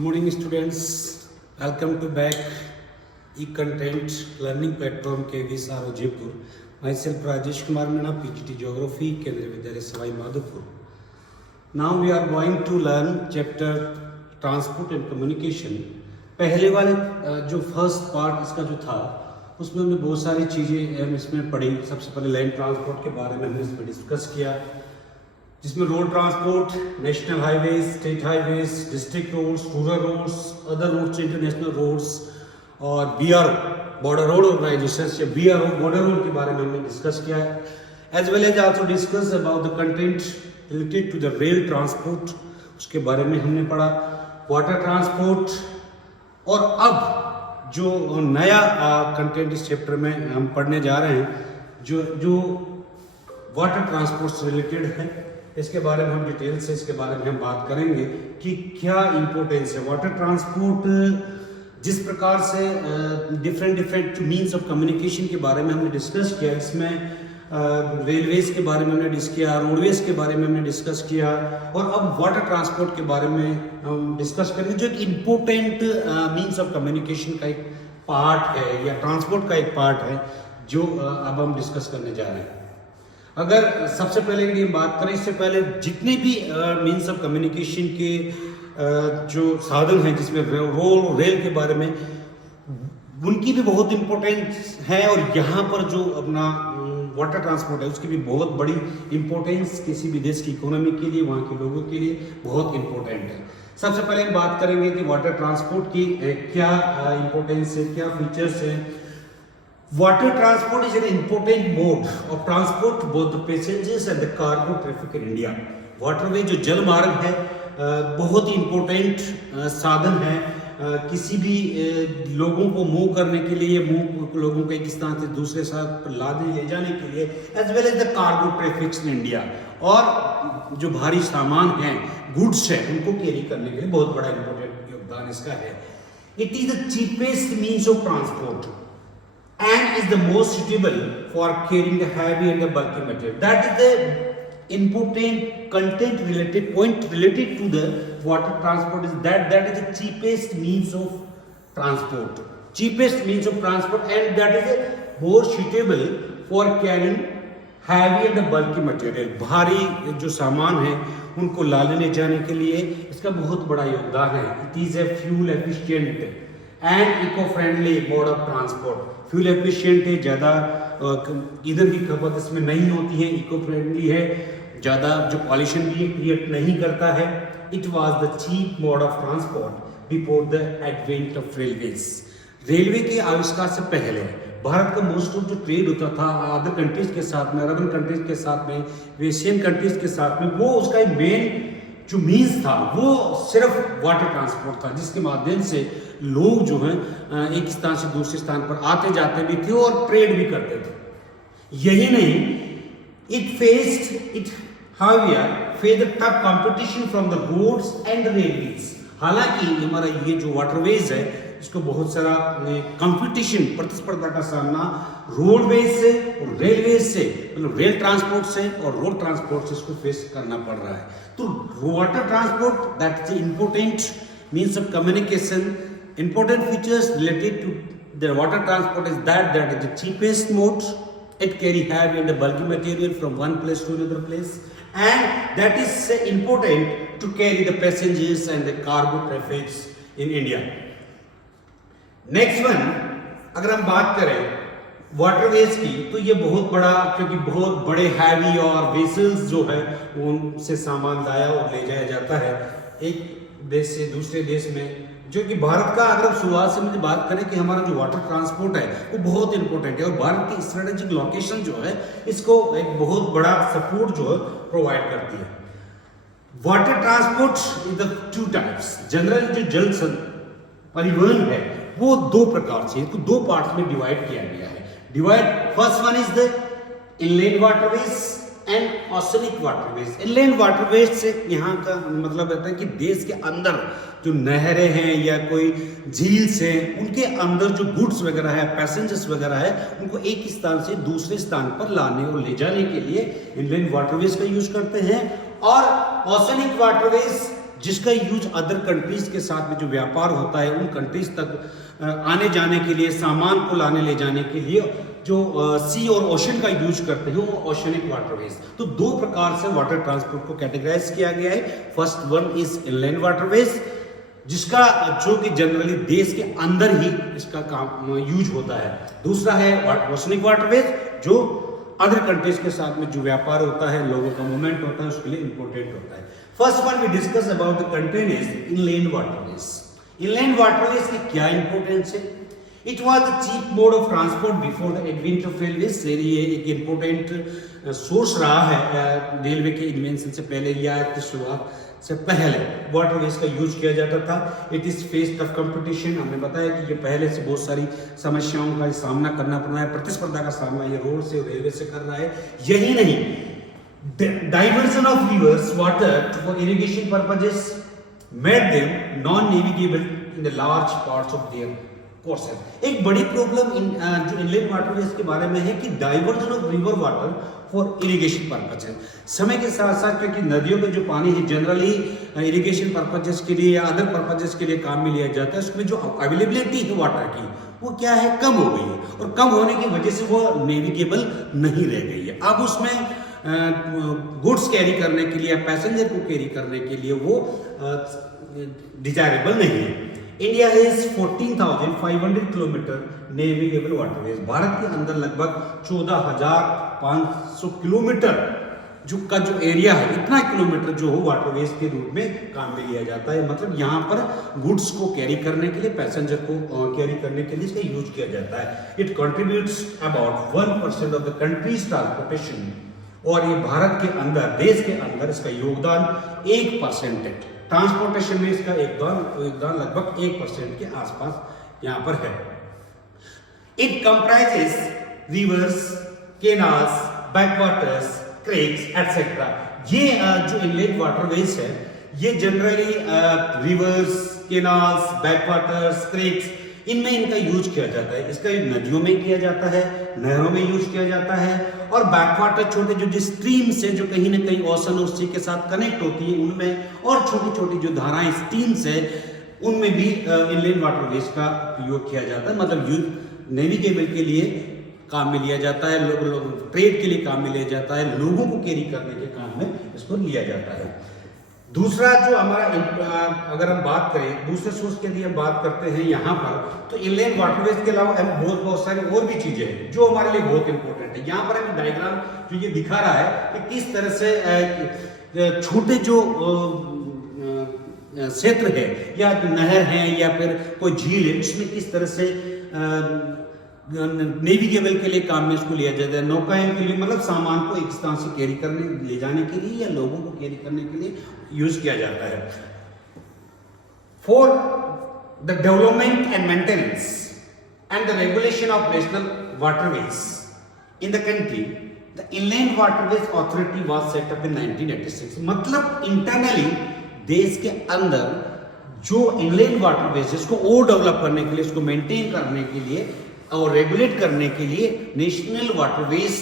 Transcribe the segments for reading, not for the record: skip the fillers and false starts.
Good morning students, welcome to back e-content learning platform KVSR Jaipur. Myself Rajesh Kumar Meena, PGT Geography, Kendriya Vidyalaya Savai Madhopur. Now we are going to learn chapter Transport and Communication. पहले वाले जो first part इसका जो था उसमें हमने बहुत सारी चीज़ें इसमें पढ़ी. सबसे पहले लैंड ट्रांसपोर्ट के बारे में हमने इसमें डिस्कस किया, जिसमें road transport, national highways, state highways, district roads, rural roads, other roads, international roads और BRO बॉर्डर रोड ऑर्गेनाइजेशन या BRO बॉर्डर रोड के बारे में हमने डिस्कस किया है. As well as also discuss about the content related to the rail transport, उसके बारे में हमने पढ़ा. वाटर ट्रांसपोर्ट और अब जो नया कंटेंट इस चैप्टर में हम पढ़ने जा रहे हैं जो वाटर ट्रांसपोर्ट से रिलेटेड है, इसके बारे में हम डिटेल से इसके बारे में हम बात करेंगे कि क्या इम्पोर्टेंस है. वाटर ट्रांसपोर्ट जिस प्रकार से डिफरेंट मीन्स ऑफ कम्युनिकेशन के बारे में हमने डिस्कस किया, इसमें रेलवेज के बारे में हमने डिस्कस किया, रोडवेज के बारे में हमने डिस्कस किया और अब वाटर ट्रांसपोर्ट के बारे में हम डिस्कस करेंगे, जो एक इम्पोर्टेंट मीन्स ऑफ कम्युनिकेशन का एक पार्ट है या ट्रांसपोर्ट का एक पार्ट है जो अब हम डिस्कस करने जा रहे हैं. अगर सबसे पहले यदि हम बात करें, इससे पहले जितने भी मीन्स ऑफ कम्युनिकेशन के जो साधन हैं जिसमें रोड रेल के बारे में, उनकी भी बहुत इम्पोर्टेंस है और यहाँ पर जो अपना वाटर ट्रांसपोर्ट है उसकी भी बहुत बड़ी इम्पोर्टेंस किसी भी देश की इकोनॉमी के लिए, वहाँ के लोगों के लिए बहुत इम्पोर्टेंट है. सबसे पहले हम बात करेंगे कि वाटर ट्रांसपोर्ट की क्या इम्पोर्टेंस है, क्या फीचर्स हैं. Water transport is an important mode of transport both the passengers and the cargo traffic in India. Waterway जो जल मार्ग है बहुत ही इम्पोर्टेंट साधन है किसी भी लोगों को मूव करने के लिए, लोगों को एक स्थान से दूसरे स्थान पर लाने ले जाने के लिए, as well as the cargo traffic in India. और जो भारी सामान हैं, गुड्स है, उनको कैरी करने के लिए बहुत बड़ा इम्पोर्टेंट योगदान इसका है. It is the cheapest means of transport and is the most suitable for carrying the heavy and the bulky material. That is the important content related point related to the water transport is that is the cheapest means of transport. Cheapest means of transport, and that is the more suitable for carrying heavy and the bulky material. भारी जो सामान है उनको लाने ले जाने के लिए इसका बहुत बड़ा योगदान है. It is a fuel efficient and eco-friendly mode of transport. Fuel efficient है, ज़्यादा ईंधन की खपत इसमें नहीं होती है, इको फ्रेंडली है, ज़्यादा जो पॉल्यूशन भी क्रिएट नहीं करता है. It was the cheap mode of transport before the advent of railways. Railway के आविष्कार से पहले भारत का मोस्ट ऑफ जो ट्रेड होता था अदर कंट्रीज के साथ में, अरबन कंट्रीज के साथ में, एशियन कंट्रीज के साथ में, वो उसका एक मेन जो मीन्स था वो सिर्फ वाटर ट्रांसपोर्ट था, जिसके माध्यम से लोग जो हैं एक स्थान से दूसरे स्थान पर आते जाते भी थे और ट्रेड भी करते थे. यही नहीं, it face the tough competition from the roads and railways. हालांकि हमारा ये जो वाटरवेज है इसको बहुत सारा कंपटीशन, प्रतिस्पर्धा का सामना रोडवेज से और रेलवेज से, मतलब रेल ट्रांसपोर्ट से और रोड ट्रांसपोर्ट से इसको फेस करना पड़ रहा है. तो water transport that is important means of communication. Important features related to the water transport is that is the cheapest mode. It carry heavy and bulky material from one place to another place, and that is important to carry the passengers and the cargo traffic in India. Next one, अगर हम बात करें waterways की, तो ये बहुत बड़ा, क्योंकि बहुत बड़े हैवी और वेसल्स जो है उनसे सामान लाया और ले जाया जाता है एक देश से दूसरे देश में, जो कि भारत का, अगर शुरुआत से मुझे बात करें कि हमारा जो वाटर ट्रांसपोर्ट है वो बहुत इंपॉर्टेंट है और भारत की स्ट्रेटेजिक लोकेशन जो है इसको एक बहुत बड़ा सपोर्ट जो है प्रोवाइड करती है. Water transport is the two types. General जो जल परिवहन है वो दो प्रकार से, इसको दो पार्ट्स में डिवाइड किया गया है. First one is the inland waterways and oceanic waterways. Inland waterways से यहाँ का मतलब रहता है कि देश के अंदर जो नहरें हैं या कोई झील्स हैं, उनके अंदर जो गुड्स वगैरह है, पैसेंजर्स वगैरह है, उनको एक स्थान से दूसरे स्थान पर लाने और ले जाने के लिए इनलैंड वाटरवेज का यूज करते हैं. और ओशनिक वाटरवेज जिसका यूज अदर कंट्रीज के साथ में जो व्यापार होता है उन कंट्रीज तक आने जाने के लिए, सामान को लाने ले जाने के लिए जो सी और ओशन का यूज करते हैं वो ओशनिक वाटरवेज। तो दो प्रकार से वाटर ट्रांसपोर्ट को कैटेगराइज किया गया है। First one is inland waterways, जिसका जो कि जनरली देश के अंदर ही इसका काम यूज होता है। दूसरा है ओशनिक वाटरवेज, जो अदर कंट्रीज के साथ में जो व्यापार होता है, लोगों का मूवमेंट होता है, उसके लिए इंपॉर्टेंट होता है। First one we discuss about the content is inland waterways. Inland waterways की क्या इंपॉर्टेंस है? It was the cheap mode of transport before the advent of railways. ये एक इंपॉर्टेंट सोर्स रहा है रेलवे के इन्वेंशन से पहले या की शुरुआत से पहले वाटरवेज का यूज किया जाता था। It is face tough competition. हमने बताया कि ये पहले से बहुत सारी समस्याओं का सामना करना पड़ रहा है, प्रतिस्पर्धा का सामना ये रोड से रेलवे से कर रहा है। यही नहीं, diversion of reverse water for irrigation purposes made them non navigable in the large parts of their course. एक बड़ी प्रॉब्लम जो इनलैंड वाटरवेज के बारे में है कि diversion of river water for irrigation purposes. समय के साथ साथ क्योंकि नदियों में जो पानी है जनरली इरिगेशन पर्पजेस के लिए या अदर पर्पजेस के लिए काम में लिया जाता है, उसमें जो अवेलेबिलिटी है वाटर की वो क्या है, कम हो गई है, और कम होने की वजह से वो नेविगेबल नहीं रह गई है। अब उसमें गुड्स कैरी करने के लिए, पैसेंजर को कैरी करने के लिए वो डिजायरेबल नहीं है। India is 14,500 kilometre navigable waterways. Bharat के अंदर लगभग 14,500 किलोमीटर जो एरिया है, इतना किलोमीटर जो हो वाटरवेज के रूप में काम में लिया जाता है। मतलब यहाँ पर गुड्स को कैरी करने के लिए, पैसेंजर को कैरी करने के लिए इसका यूज किया जाता है। It contributes about 1% of the countries transportation. और ये भारत के अंदर, देश के अंदर इसका योगदान 1% है। ट्रांसपोर्टेशन में इसका योगदान लगभग 1% के आसपास यहाँ पर है। It comprises reverse, canals, backwaters, cracks etcetera. ये जो इनलैंड वाटरवेज है ये generally reverse, canals, backwaters, cracks, इनमें इनका यूज किया जाता है। इसका नदियों में किया जाता है, नहरों में यूज किया जाता है, और बैकवाटर छोटे जो स्ट्रीम से जो कहीं ना कहीं ओशन और सी के साथ कनेक्ट होती है उनमें, और छोटी छोटी जो धाराएं स्ट्रीम्स है उनमें भी इनलैंड वाटरवेज का उपयोग किया जाता है। मतलब नेविगेबल के लिए काम में लिया जाता है, ट्रेड के लिए काम में लिया जाता है, लोगों को कैरी करने के काम में इसको लिया जाता है। दूसरा जो हमारा, अगर हम बात करें दूसरे सोर्स के लिए बात करते हैं यहाँ पर, तो इनलैंड वाटरवेज के अलावा हम बहुत सारी और भी चीजें हैं जो हमारे लिए बहुत इंपॉर्टेंट है। यहाँ पर हमें डायग्राम जो ये दिखा रहा है कि किस तरह से छोटे जो क्षेत्र है या नहर है या फिर कोई झील है, उसमें किस तरह से नेविगेबल के लिए काम में इसको लिया जाता है। नौकाओं के लिए, मतलब सामान को एक स्थान से कैरी करने ले जाने के लिए या लोगों को कैरी करने के लिए यूज किया जाता है। For the development and maintenance and the regulation of national waterways in the country, the inland waterways authority was set up इन 1986। मतलब इंटरनली देश के अंदर जो इनलैंड वाटरवेज इसको और डेवलप करने के लिए, इसको मेंटेन करने के लिए और रेगुलेट करने के लिए नेशनल वाटरवेज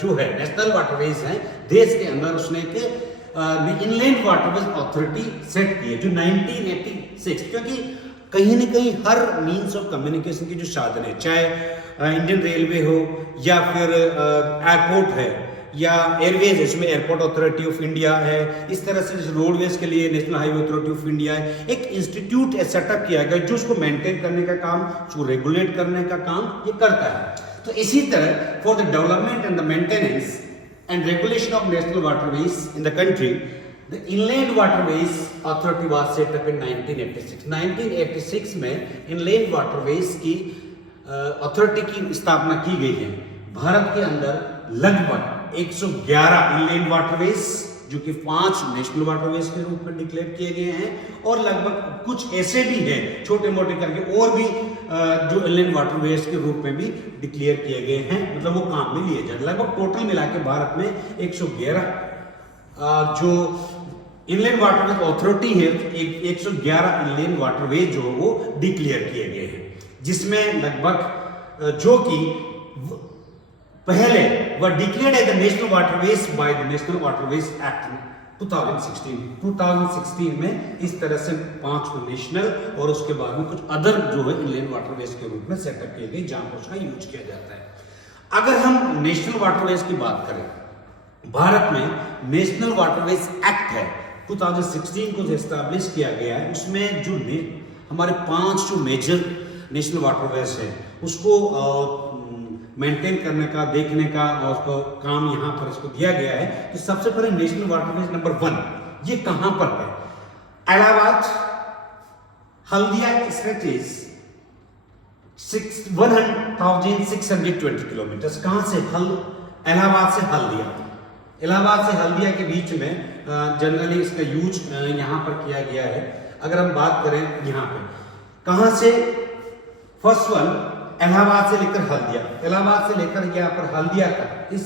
जो है, नेशनल वाटरवेज है देश के अंदर, उसने एक इनलैंड वाटरवेज अथॉरिटी सेट की है जो 1986। क्योंकि कहीं ना कहीं हर मीन्स ऑफ कम्युनिकेशन के जो साधन है, चाहे इंडियन रेलवे हो या फिर एयरपोर्ट है या एयरवेज, इसमें एयरपोर्ट अथॉरिटी ऑफ इंडिया है, इस तरह से रोडवेज के लिए national highway authority of India है, एक इंस्टीट्यूट सेटअप किया गया जो उसको मेंटेन करने का काम, उसको रेगुलेट करने का काम ये करता है। तो इसी तरह for the development and the maintenance and regulation of national waterways in the country, the inland waterways authority was set up इन 1986। 1986 में इनलैंड वाटरवेज की अथॉरिटी की स्थापना की गई है। भारत के अंदर लगभग 111 इनलैंड वाटरवेज जो कि 5 नेशनल वाटरवेज के रूप में डिक्लेयर किए गए हैं, और लगभग कुछ ऐसे भी हैं छोटे मोटे करके और भी जो इनलैंड वाटरवेज के रूप में भी डिक्लेयर किए गए हैं, मतलब वो काम में लिए जाए। लगभग टोटल मिला के भारत में 111 जो इनलैंड वाटरवेज अथॉरिटी है, 111 इनलैंड वाटरवेज जो वो डिक्लेयर किए गए हैं, जिसमें लगभग जो कि पहले वह declared as the national waterways by the national waterways act 2016 में इस तरह से 5 नेशनल और उसके बाद में कुछ अदर जो है इनलैंड वाटरवेज के रूप में सेटअप किए गए जहां पर उसका यूज किया जाता है। अगर हम नेशनल वाटरवेज की बात करें, भारत में नेशनल वाटरवेज एक्ट है 2016 को एस्टैब्लिश किया गया है। उसमें जो हमारे 5 जो मेजर नेशनल वाटरवेज है उसको मेंटेन करने का, देखने का और उसको काम यहाँ पर इसको दिया गया है। तो सबसे पहले नेशनल वाटरवेज नंबर 1 ये कहां पर है? Allahabad Haldia stretches 1620 kilometre. कहां से? इलाहाबाद से हल्दिया। इलाहाबाद से हल्दिया के बीच में जनरली इसका यूज यहां पर किया गया है। अगर हम बात करें यहां पे कहां से, फर्स्ट वन इलाहाबाद से लेकर हल्दिया, इलाहाबाद से लेकर यहाँ पर हल्दिया तक इस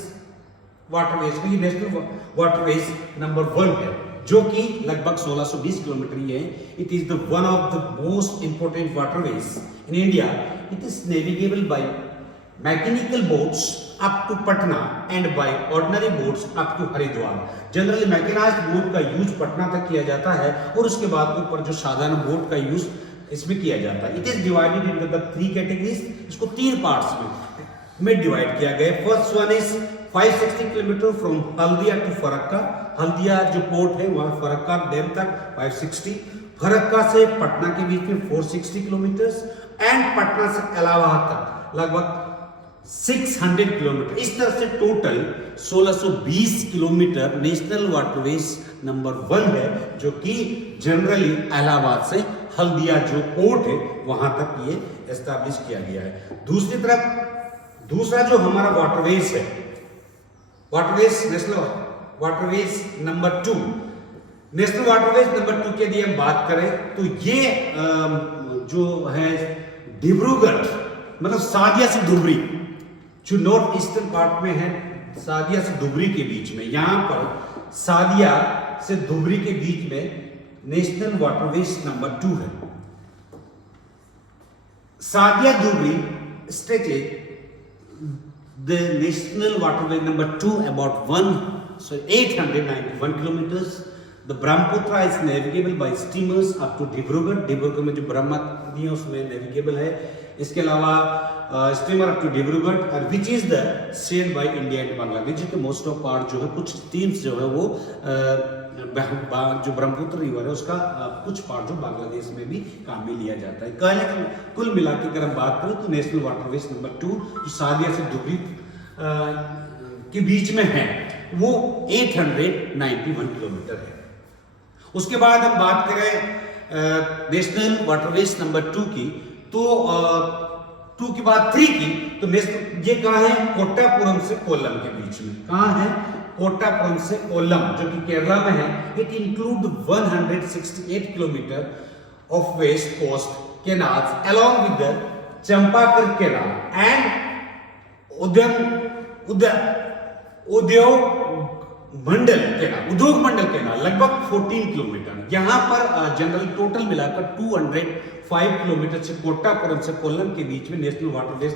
वाटरवेज में नेशनल वाटरवेज नंबर 1 है जो कि लगभग 1620 किलोमीटर ही है। It is the one of the most important waterways in India. It is navigable by mechanical boats up to Patna and by ordinary boats up to Haridwar. Generally mechanised boat का use Patna तक किया जाता है और उसके बाद ऊपर जो साधारण बोट का यूज इसमें किया जाता है। It is divided into the 3 categories. इसको 3 पार्ट्स में डिवाइड किया गया है। First one is 560 kilometre from Haldia to Farakka. Haldia जो पोर्ट है वहां फरक्का डैम तक 560, फरक्का से पटना के बीच में 460 किलोमीटर एंड पटना से इलाहाबाद तक लगभग 600 किलोमीटर। इस तरह से total 1620 kilometre national waterways number 1 है जो कि जनरली इलाहाबाद से हल्दिया जो पोर्ट है वहां तक ये एस्टैब्लिश किया गया है। दूसरी तरफ दूसरा जो हमारा वाटरवेज है, waterways national waterways number 2, national waterways number 2 के लिए हम बात करें तो ये जो है डिब्रूगढ़ मतलब सादिया से धुबरी जो नॉर्थ ईस्टर्न पार्ट में है, सादिया से धुबरी के बीच में, यहां पर सादिया से धुबरी के बीच में नेशनल वाटरवेज नंबर 2 है। Sadia Dhubri stretches the national waterway number 2 about 891 kilometers. The Brahmaputra is navigable by steamers up to Dibrugarh. Dibrugarh में जो ब्रह्मपुत्र नदी है उसमें नेविगेबल है। इसके अलावा स्टीमर अप टू डिब्रूगढ़ और which is the share by India and Bangladesh के मोस्ट ऑफ पार्ट जो है कुछ स्टीम्स जो है वो जो ब्रह्मपुत्र रिवर है उसका कुछ पार्ट जो बांग्लादेश में भी काम में लिया जाता है। कहने का कुल मिला के अगर हम बात करें तो नेशनल वाटरवेज नंबर 2 जो सादिया से धुबरी के बीच में है वो 891 किलोमीटर है। उसके बाद हम बात करें नेशनल वाटरवेज नंबर 2 की तो 2 के बाद 3 की तो नेशनल ये कहाँ है? कोट्टापुरम से कोल्लम के बीच में। कहाँ है? कोट्टापुरम से कोल्लम जो कि केरला में है। It include 168 kilometre of west coast canals along with the Champakara canal and Udyogamandal canal लगभग 14 किलोमीटर। यहां पर जनरल टोटल मिलाकर 205 किलोमीटर से कोट्टापुरम से कोल्लम के बीच में नेशनल वाटरवेज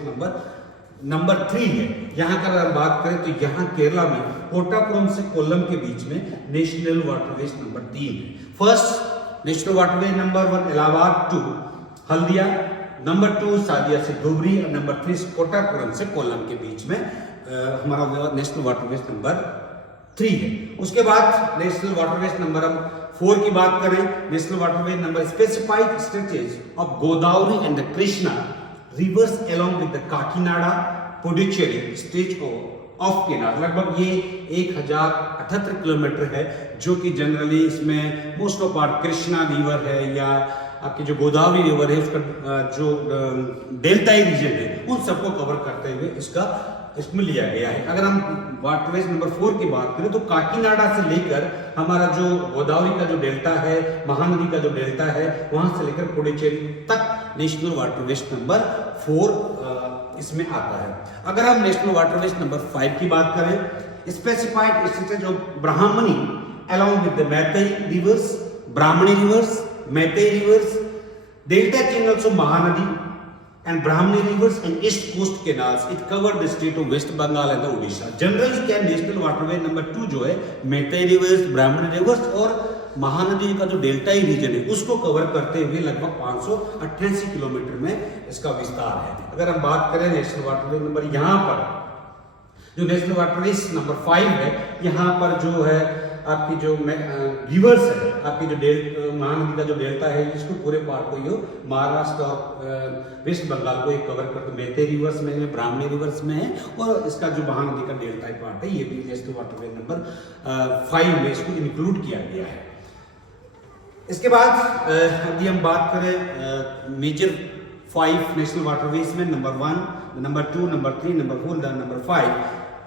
नंबर 3 है। यहां का अगर बात करें तो यहां केरला में कोट्टापुरम से कोल्लम के बीच में नेशनल वाटरवेज नंबर 3 है। First national waterways number 1 Allahabad to Haldia, number 2 Sadiya से धुबरी और नंबर 3 कोट्टापुरम से कोल्लम के बीच में हमारा नेशनल वाटरवेज नंबर 3 है। उसके बाद नेशनल वाटरवेज नंबर 4 की बात करें, national waterways number specified stretches of Godavari and the Krishna reverse along with the Kakinada Puducherry state of canal. लगभग ये 1078 किलोमीटर है जो कि जनरली इसमें most of part Krishna river है या आपकी जो गोदावरी रिवर है उसका जो डेल्टाई रीजन है उन सबको कवर करते हुए इसमें लिया गया है। अगर हम वाटरवेज नंबर 4 की बात करें तो काकीनाडा से लेकर हमारा जो गोदावरी का जो डेल्टा है, महानदी का जो डेल्टा है, वहां से लेकर पुडुचेरी तक नेशनल वाटरवेज नंबर 4 इसमें आता है। अगर हम नेशनल वाटरवेज नंबर 5 की बात करें, specified stretches of Brahmani along with the Meitei reverse, Brahmani reverse, Meitei reverse, delta channels of Mahanadi and Brahmani rivers and east coast canals. It covered the state of West Bengal and the Odisha. Generally क्या national waterway number 2 जो है Meitei reverse, ब्राह्मणी reverse और महानदी का जो डेल्टाई reason है उसको cover करते हुए लगभग 588 किलोमीटर में इसका विस्तार है। अगर हम बात करें नेशनल वाटरवे नंबर, यहाँ पर जो नेशनल वाटरवे नंबर 5 है, यहाँ पर जो है आपकी जो रिवर्स है, आपकी जो महानदी का जो डेल्टा है, इसको पूरे पार्ट को ये महाराष्ट्र और वेस्ट बंगाल को ये कवर करते, मेतई रिवर्स में है, ब्राह्मणी रिवर्स में है, और इसका जो महानदी का डेल्टा पार्ट है ये भी नेशनल वाटरवे नंबर 5 में इसको इंक्लूड किया गया है। इसके बाद यदि हम बात करें मेजर 5 नेशनल वाटरवेज में, number 1, number 2, number 3, number 4, number 5,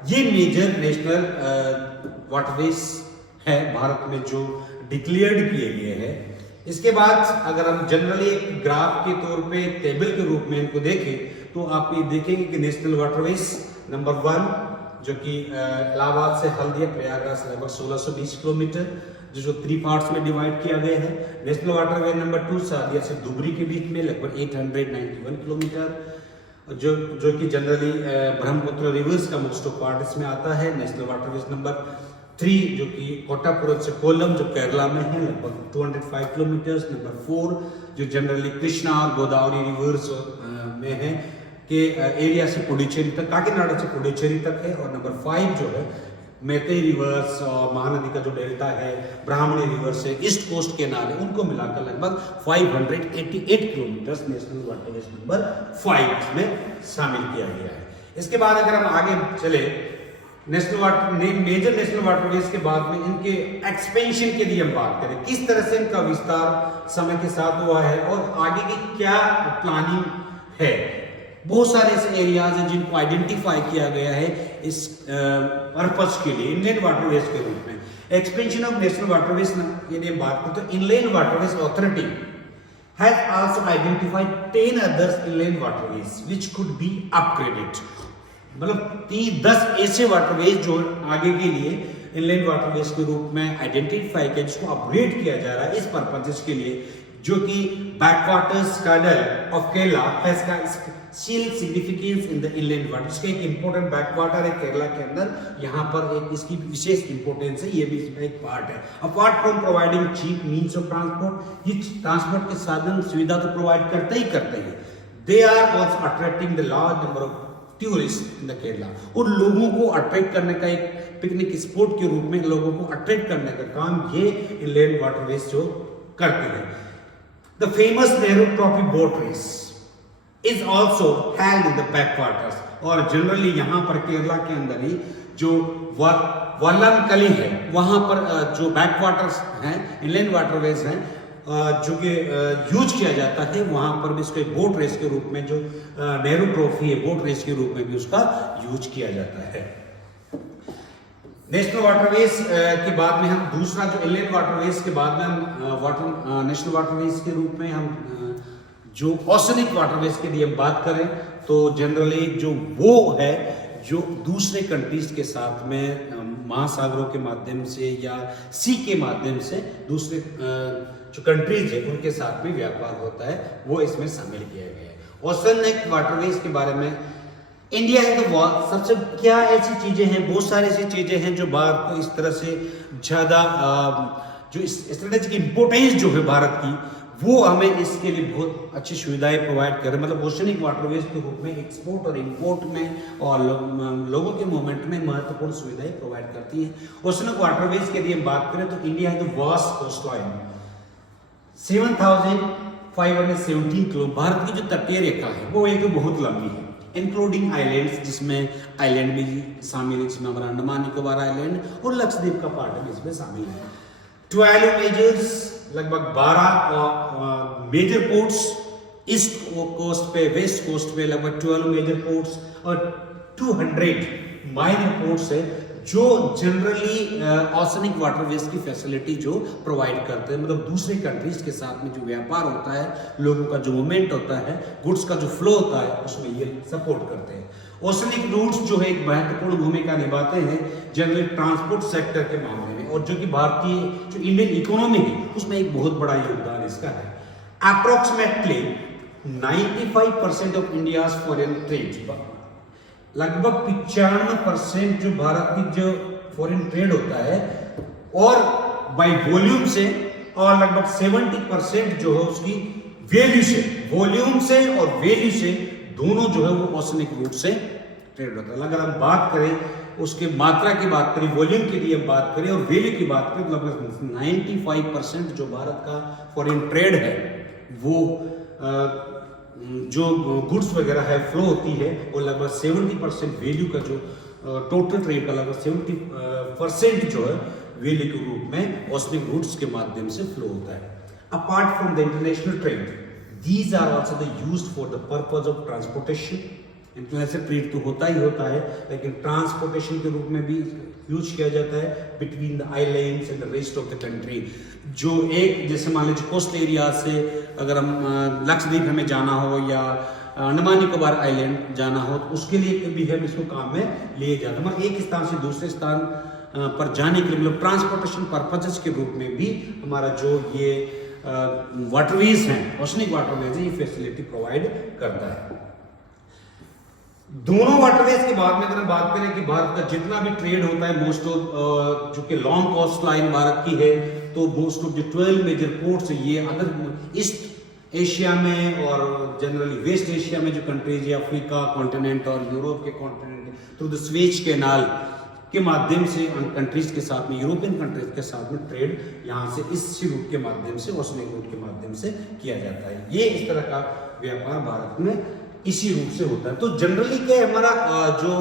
ये मेजर नेशनल वाटरवेज है भारत में जो डिक्लेयर्ड किए गए हैं। इसके बाद अगर हम जनरली एक ग्राफ के तौर पे टेबल के रूप में इनको देखें तो आप ये देखेंगे कि नेशनल वाटरवेज नंबर 1 जो कि इलाहाबाद से हल्दिया प्रयागराज लगभग 1620 किलोमीटर जो 3 पार्ट्स में डिवाइड किया गया है। नेशनल वाटरवे नंबर 2 सादिया से धुबरी के बीच में लगभग 891 किलोमीटर जो कि जनरली ब्रह्मपुत्र रिवर्स का मोस्ट ऑफ पार्ट इसमें आता है। नेशनल वाटरवेज नंबर 3 जो कि कोट्टापुरम से कोल्लम जो केरला में है लगभग 205 किलोमीटर। नंबर 4 जो जनरली कृष्णा और गोदावरी रिवर्स में है के एरिया से पुडुचेरी तक, काकीनाडा से पुडुचेरी तक है। और नंबर 5 जो है मेतई रिवर्स और महानदी का जो डेल्टा है, ब्राह्मणी रिवर्स है, ईस्ट कोस्ट केनाल है, उनको मिलाकर लगभग 588 किलोमीटर नेशनल वाटरवेज नंबर 5 में शामिल किया गया है। इसके बाद अगर हम आगे चले मेजर नेशनल वाटरवेज के बाद में इनके एक्सपेंशन के लिए हम बात करें, किस तरह से इनका विस्तार समय के साथ हुआ है और आगे की क्या प्लानिंग है। बहुत सारे ऐसे एरियाज हैं जिनको आइडेंटिफाई किया गया है इस पर्पस के लिए इनलैंड वाटरवेज के रूप में। एक्सपेंशन ऑफ नेशनल वाटरवेज यदि बात करें तो inland waterways authority has also identified 10 others inland waterways which could be upgraded. मतलब 10 ऐसे वाटरवेज जो आगे के लिए इनलैंड वाटरवेज के रूप में आइडेंटिफाई किया, जिसको अपग्रेड किया जा रहा है इस पर्पस के लिए, जो कि backwaters canal of Kerala has का special significance in the inland water. इसका एक इंपॉर्टेंट बैकवाटर है केरला के अंदर, यहाँ पर एक इसकी विशेष इंपॉर्टेंस है, ये भी इसमें एक पार्ट है। Apart from providing cheap means of transport, ये ट्रांसपोर्ट के साधन सुविधा तो प्रोवाइड करते ही करते हैं, they are also attracting the large number of tourist in the Kerala. उन लोगों को अट्रैक्ट करने का एक पिकनिक स्पॉट के रूप में लोगों को अट्रैक्ट करने का काम ये इनलैंड वाटरवेज जो करते हैं। The famous Nehru trophy boat race is also held in the backwaters. और जनरली यहाँ पर केरला के अंदर ही जो वल्लमकली है वहाँ पर जो बैकवाटर्स हैं, इनलैंड वाटरवेज हैं, जो कि यूज किया जाता है, वहाँ पर भी इसको बोट रेस के रूप में जो नेहरू ट्रॉफी है बोट रेस के रूप में भी उसका यूज किया जाता है। नेशनल वाटरवेज के बाद में हम दूसरा जो इनलैंड वाटरवेज के बाद में हम नेशनल वाटरवेज के रूप में हम जो ओशनिक वाटरवेज के लिए बात करें तो जनरली जो वो है जो दूसरे कंट्रीज के साथ में महासागरों के माध्यम से या सी के माध्यम से दूसरे जो कंट्रीज है उनके साथ में व्यापार होता है, वो इसमें शामिल किया गया है। ओशनिक वाटरवेज के बारे में इंडिया है तो सबसे क्या ऐसी चीजें हैं, बहुत सारी ऐसी चीजें हैं जो भारत को इस तरह से ज्यादा जो स्ट्रेटेजिक इंपोर्टेंस जो है भारत की, वो हमें इसके लिए बहुत अच्छी सुविधाएं प्रोवाइड कर रहे हैं। मतलब ओशनिक वाटरवेज के रूप में एक्सपोर्ट और इंपोर्ट में और लोगों के मूवमेंट में महत्वपूर्ण सुविधाएं प्रोवाइड करती हैं। ओशनिक वाटरवेज के लिए बात करें तो इंडिया है तो वास्ट कोस्ट लाइन 7,517 किलो। भारत की जो तटीय रेखा है वो एक बहुत लंबी है, इंक्लूडिंग आइलैंड्स, जिसमें आइलैंड भी शामिल है, जिसमें हमारा अंडमान निकोबार आइलैंड और लक्षद्वीप का पार्ट भी इसमें शामिल है। 12 मेजर्स लगभग 12 मेजर पोर्ट्स, ईस्ट कोस्ट पे वेस्ट कोस्ट पे लगभग 12 मेजर पोर्ट्स और 200 माइनर पोर्ट्स है जो जनरली ओशनिक वाटरवेज की फैसिलिटी जो प्रोवाइड करते हैं। मतलब दूसरे कंट्रीज के साथ में जो व्यापार होता है, लोगों का जो मूवमेंट होता है, गुड्स का जो फ्लो होता है, उसमें ये सपोर्ट करते हैं। ओशनिक रूट्स जो है एक महत्वपूर्ण भूमिका निभाते हैं जनरली ट्रांसपोर्ट सेक्टर के मामले में, और जो कि भारतीय जो इंडियन इकोनॉमी है उसमें एक बहुत बड़ा योगदान इसका है। Approximately 95% of India's foreign trade, लगभग 95% जो भारत की जो फॉरेन ट्रेड होता है और बाय वॉल्यूम से, और लगभग 70% जो है उसकी वैल्यू से, वॉल्यूम से और वैल्यू से दोनों जो है वो ओशनिक रूट से ट्रेड होता है। अगर हम बात करें उसके मात्रा की बात करें, वॉल्यूम की लिए बात करें और वैल्यू की बात करें, लगभग 95% जो भारत का फॉरेन ट्रेड है वो जो गुड्स वगैरह है फ्लो होती है, और लगभग 70% वैल्यू का जो टोटल ट्रेड का लगभग 70% जो है वैल्यू के रूप में ओशनिक रूट्स के माध्यम से फ्लो होता है। Apart from the international trade, these are also the used for the purpose of transportation. International trade तो होता ही होता है, लेकिन ट्रांसपोर्टेशन के रूप में भी यूज किया जाता है between the islands and the rest of the country. जो एक जैसे मान लीजिए कोस्ट एरिया से अगर हम लक्षद्वीप हमें जाना हो या अंडमान निकोबार आइलैंड जाना हो, तो उसके लिए भी हम इसको काम में लिए जाते हैं। मतलब एक स्थान से दूसरे स्थान पर जाने के लिए, मतलब ट्रांसपोर्टेशन पर्पजेस के रूप में भी हमारा जो ये वाटरवेज हैं, ओशनिक वाटरवेज है, ये फैसिलिटी प्रोवाइड करता है। दोनों वाटरवेज के बाद में अगर हम बात करें कि भारत का जितना भी ट्रेड होता है, मोस्ट ऑफ जो कि लॉन्ग कोस्ट लाइन भारत की है, तो most of the 12 major ports ये अदर ईस्ट एशिया में और जनरली वेस्ट एशिया में जो कंट्रीज है, अफ्रीका कॉन्टिनेंट और यूरोप के continent, through the Suez canal के माध्यम से कंट्रीज के साथ में, यूरोपियन कंट्रीज के साथ में ट्रेड यहाँ से इस रूट के माध्यम से, ओशनिक रूट के माध्यम से किया जाता है। ये इस तरह का व्यापार भारत में इसी रूट से होता है। तो जनरली क्या हमारा जो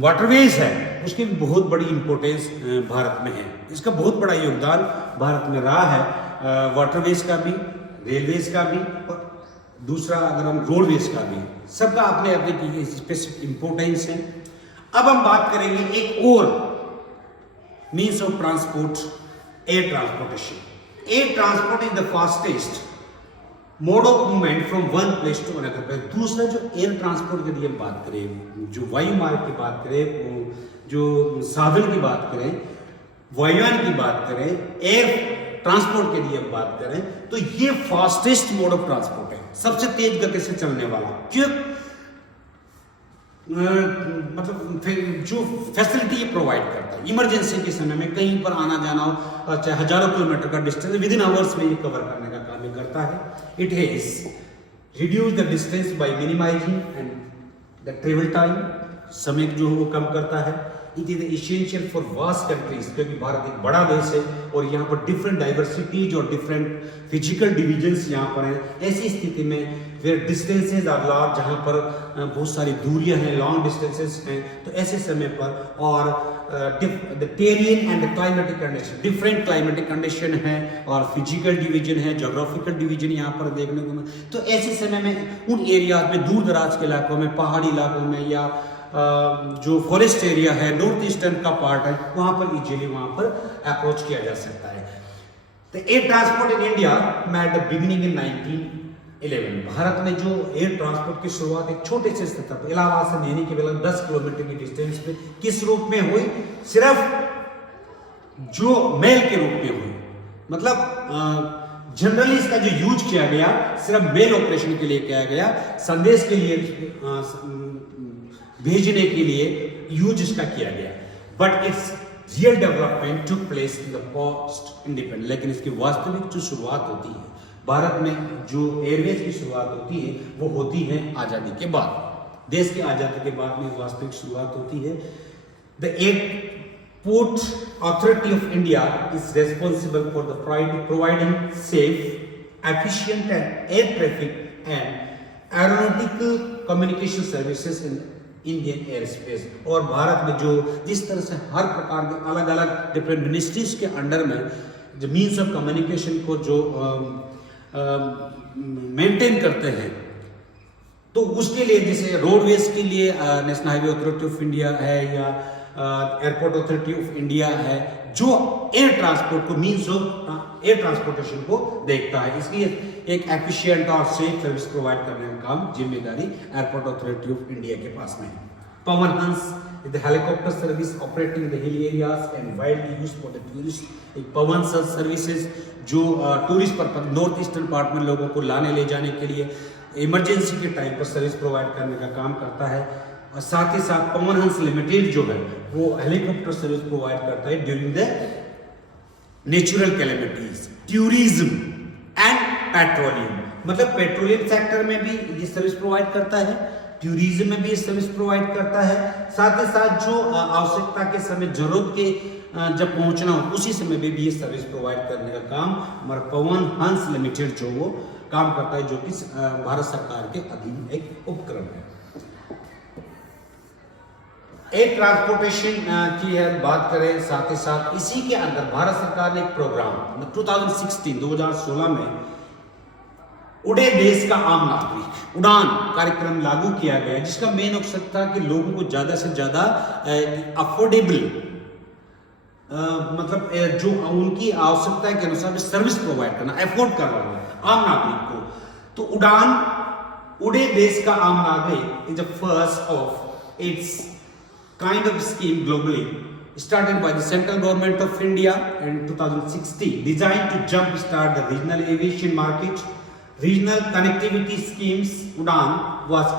वाटरवेज है उसकी भी बहुत बड़ी इंपॉर्टेंस भारत में है, इसका बहुत बड़ा योगदान भारत में रहा है, वाटरवेज का भी, रेलवेज का भी, और दूसरा अगर हम रोडवेज का भी, सबका अपने अपने स्पेसिफिक इंपॉर्टेंस है। अब हम बात करेंगे एक और means of transport, air transportation. Air transport is the fastest mode of movement from one place to another. दूसरा जो एयर ट्रांसपोर्ट के लिए बात करें, जो वायु मार्ग की बात करें, जो साधन की बात करें, वायुयान की बात करें, एयर ट्रांसपोर्ट के लिए बात करें, तो ये फास्टेस्ट मोड ऑफ ट्रांसपोर्ट है, सबसे तेज गति से चलने वाला। क्यों? मतलब जो फैसिलिटी ये प्रोवाइड करता है, इमरजेंसी के समय में कहीं पर आना जाना हो, चाहे हजारों किलोमीटर का डिस्टेंस विद इन आवर्स में ये कवर करने का काम ये करता है। It has reduce the distance by minimising and the travel time, समय जो है वो कम करता है। It is essential for vast countries, क्योंकि भारत एक बड़ा देश है और यहाँ पर डिफरेंट डाइवर्सिटीज और डिफरेंट फिजिकल डिविजन्स यहाँ पर हैं। ऐसी स्थिति में वेयर डिस्टेंसेज आर लार्ज, जहाँ पर बहुत सारी दूरियां हैं, लॉन्ग डिस्टेंसेस हैं, तो ऐसे समय पर और the terrain and the climatic condition, different climatic condition है और फिजिकल डिवीजन है, जोग्राफिकल डिवीजन यहाँ पर देखने को मिले, तो ऐसे समय में उन एरियाज में, दूर दराज के इलाकों में, पहाड़ी इलाकों में या जो फॉरेस्ट एरिया है, नॉर्थ ईस्टर्न का पार्ट है, वहाँ पर इजीली वहाँ पर अप्रोच किया जा सकता है। तो एयर ट्रांसपोर्ट इन इंडिया में at the beginning in 1911, Bharat में जो एयर ट्रांसपोर्ट की शुरुआत एक छोटे से स्तर पर इलाहाबाद से नैनी के बगल 10 किलोमीटर की डिस्टेंस पे किस रूप में हुई? सिर्फ जो मेल के रूप में हुई। मतलब जनरली इसका जो यूज किया गया सिर्फ मेल ऑपरेशन के लिए किया गया, संदेश के लिए भेजने के लिए यूज इसका किया गया। But it's real development took place in the post independence, लेकिन इसकी वास्तविक जो शुरुआत होती है भारत में, जो एयरवेज की शुरुआत होती है वो होती है आज़ादी के बाद। देश की आज़ादी के बाद में वास्तविक शुरुआत होती है। The airport authority of India is responsible for the providing safe, efficient and air traffic and aeronautical communication services in Indian air space. और भारत में जो जिस तरह से हर प्रकार के अलग अलग डिफरेंट मिनिस्ट्रीज के अंडर में जो मीन्स ऑफ कम्युनिकेशन को जो मेंटेन करते हैं, तो उसके लिए जैसे रोडवेज के लिए national highway authority of India है या एयरपोर्ट अथॉरिटी ऑफ इंडिया है, जो एयर ट्रांसपोर्ट को मीन्स ऑफ एयर ट्रांसपोर्टेशन को देखता है। इसलिए एक एफिशिएंट और सेफ सर्विस प्रोवाइड करने का काम, जिम्मेदारी एयरपोर्ट अथॉरिटी ऑफ इंडिया के पास में है। Pawan Hans is the helicopter service operating in the hilly areas and widely used for the tourists. एक पवन सर्विसेज जो tourist purpose north eastern part में लोगों को लाने ले जाने के लिए इमरजेंसी के टाइम पर सर्विस प्रोवाइड करने का काम करता है। और साथ ही साथ पवन हंस लिमिटेड जो है वो हेलीकॉप्टर सर्विस प्रोवाइड करता है during the natural calamities, tourism and petroleum. मतलब पेट्रोलियम सेक्टर में भी ये सर्विस प्रोवाइड करता है, टूरिज्म में भी ये सर्विस प्रोवाइड करता है। साथ ही साथ जो आवश्यकता के समय जरूरत के जब पहुंचना हो उसी समय में भी ये सर्विस प्रोवाइड करने का काम हमारा पवन हंस लिमिटेड जो वो काम करता है, जो कि भारत सरकार के अधीन एक उपक्रम है। एयर ट्रांसपोर्टेशन की बात करें, साथ ही साथ इसी के अंदर भारत सरकार ने एक प्रोग्राम 2016 में उड़े देश का आम नागरिक उड़ान कार्यक्रम लागू किया गया, जिसका मेन मकसद था कि लोगों को ज्यादा से ज्यादा अफोर्डेबल मतलब जो उनकी आवश्यकता के अनुसार सर्विस प्रोवाइड करना, अफोर्ड करवाना आम नागरिक को। तो उड़ान उड़े देश का आम नागरिक is the first of its kind of scheme globally, started by the central government of India in 2016, designed to jumpstart the regional aviation market. Regional connectivity schemes UDAN was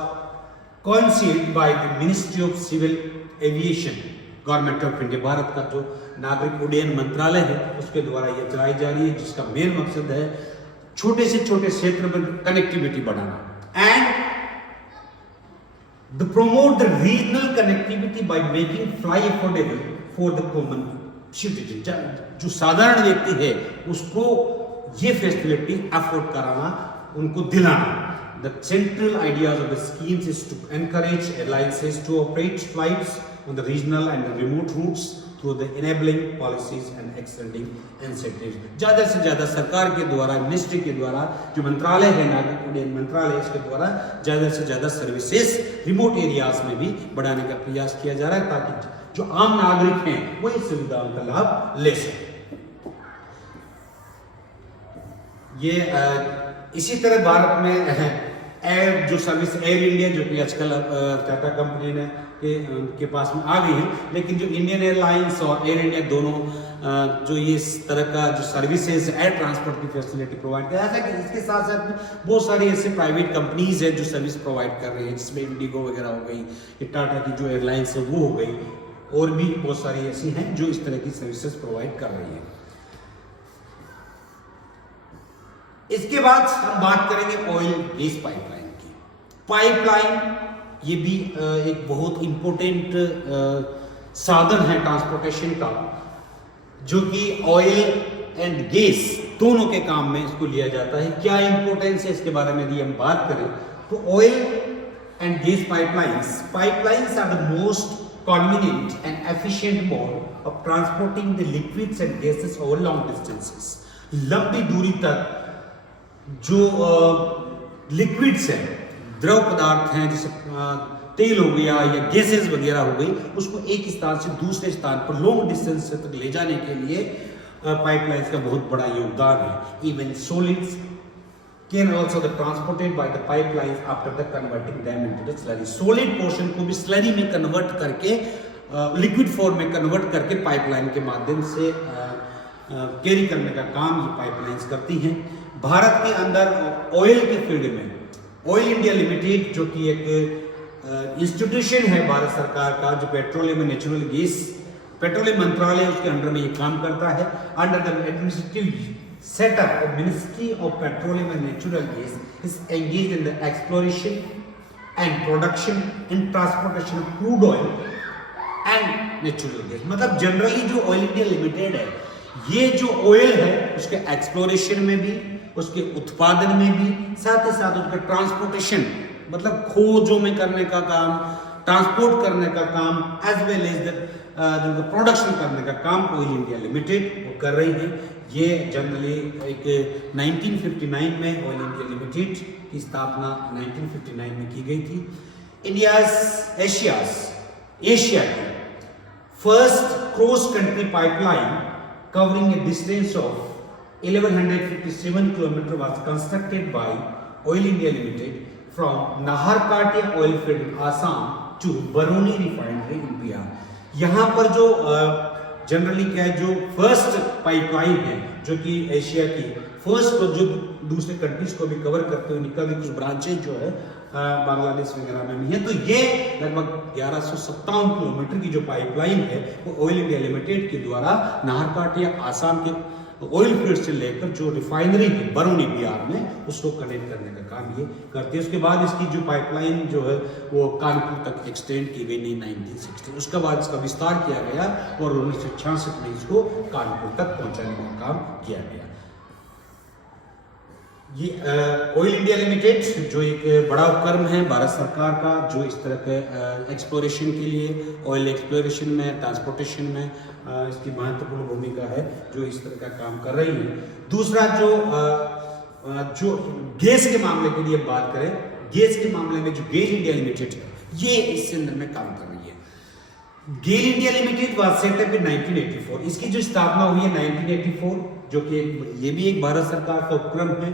conceived by the Ministry of Civil Aviation, Government of India. Bharat का जो नागरिक उड्डयन मंत्रालय है उसके द्वारा ये चलाई जा रही है, जिसका मेन मकसद है छोटे से छोटे क्षेत्र में कनेक्टिविटी बढ़ाना and to promote the regional connectivity by making fly affordable for the common citizen. जो साधारण व्यक्ति है उसको ये फैसिलिटी अफोर्ड कराना, उनको दिलाना। The central ideas of the schemes is to encourage airlines to operate flights on the regional and the remote routes through the enabling policies and extending incentives. ज़्यादा से ज़्यादा सरकार के द्वारा, मिनिस्ट्री के द्वारा, जो मंत्रालय है नागरिक उड्डयन मंत्रालय, इसके द्वारा ज़्यादा से ज़्यादा सर्विसेज रिमोट एरियाज में भी बढ़ाने का प्रयास किया जा रहा है, ताकि जो आम नागरिक हैं वो इस सुविधाओं का लाभ ले सकें। ये इसी तरह भारत में एयर जो सर्विस एयर इंडिया जो कि आजकल टाटा कंपनी ने के पास में आ गई है, लेकिन जो इंडियन एयरलाइंस और एयर इंडिया दोनों जो ये इस तरह का जो सर्विसेज एयर ट्रांसपोर्ट की फैसिलिटी प्रोवाइड कर रहा है, कि इसके साथ साथ में बहुत सारी ऐसे प्राइवेट कंपनीज हैं जो सर्विस प्रोवाइड कर रही है, जिसमें इंडिगो वगैरह हो गई, ये टाटा की जो एयरलाइंस है वो हो गई, और भी बहुत सारी ऐसी हैं जो इस तरह की सर्विसेज प्रोवाइड कर रही है। इसके बाद हम बात करेंगे ऑयल गैस पाइपलाइन की। पाइपलाइन ये भी एक बहुत इंपॉर्टेंट साधन है ट्रांसपोर्टेशन का, जो कि ऑयल एंड गैस दोनों के काम में इसको लिया जाता है। क्या इंपॉर्टेंस है इसके बारे में यदि हम बात करें तो oil and gas pipelines are the most convenient and efficient mode of transporting the liquids and gases over long distances. लंबी दूरी तक जो लिक्विड्स हैं, द्रव पदार्थ हैं, जैसे तेल हो गया या गैसेस वगैरह हो गई, उसको एक स्थान से दूसरे स्थान पर लॉन्ग डिस्टेंस तक ले जाने के लिए पाइपलाइंस का बहुत बड़ा योगदान है। Even solids can also be transported by the pipelines after the converting them into the slurry. Solid portion को भी slurry में कन्वर्ट करके लिक्विड फॉर्म में कन्वर्ट करके पाइपलाइन के माध्यम से कैरी करने का काम ये पाइपलाइंस करती हैं। भारत के अंदर ऑयल के फील्ड में ऑयल इंडिया लिमिटेड, जो कि एक इंस्टीट्यूशन है भारत सरकार का, जो petroleum and natural gas petroleum मंत्रालय उसके अंडर में ये काम करता है। Under the administrative setup of Ministry of Petroleum and Natural Gas is engaged in the exploration and production and transportation of crude oil and natural gas. मतलब generally जो oil India limited है, ये जो ऑयल है उसके exploration में भी, उसके उत्पादन में भी, साथ ही साथ उसका ट्रांसपोर्टेशन मतलब खोजों में करने का काम, ट्रांसपोर्ट करने का काम, as well as the production करने का काम ऑयल इंडिया लिमिटेड वो कर रही है। ये जनरली एक 1959 में ऑयल इंडिया लिमिटेड की स्थापना 1959 में की गई थी। एशिया की first cross country pipeline covering a distance of 1157 kilometre was constructed by oil India limited from Naharkatiya oil field in Assam to Barauni refinery in Bihar. यहाँ पर जो जनरली क्या है, जो फर्स्ट पाइपलाइन है जो कि एशिया की फर्स्ट, जो दूसरे कंट्रीज को भी कवर करते हुए निकल रही, कुछ ब्रांचेज जो है बांग्लादेश वगैरह में भी है, तो ये लगभग 1157 किलोमीटर की जो पाइपलाइन है वो ऑयल इंडिया लिमिटेड के द्वारा नाहरकाट या आसाम के ऑयल फील्ड से लेकर जो रिफाइनरी है बरौनी बिहार में उसको कनेक्ट करने का काम ये करते हैं। उसके बाद इसकी जो पाइपलाइन जो है वो कानपुर तक एक्सटेंड की गई नहीं 1960, उसके बाद इसका विस्तार किया गया और 1966 में इसको कानपुर तक पहुंचाने का काम किया गया। ये ऑयल इंडिया लिमिटेड जो एक बड़ा उपक्रम है भारत सरकार का, जो इस तरह के एक्सप्लोरेशन के लिए, ऑयल एक्सप्लोरेशन में, ट्रांसपोर्टेशन में इसकी महत्वपूर्ण भूमिका है, जो इस तरह का काम कर रही है। दूसरा जो गैस के मामले के लिए बात करें, गैस के मामले में जो गेल इंडिया लिमिटेड है ये इस संदर्भ में काम कर रही है। GAIL India limited was set up in 1984, इसकी जो स्थापना हुई है 1984, जो कि ये भी एक भारत सरकार का उपक्रम है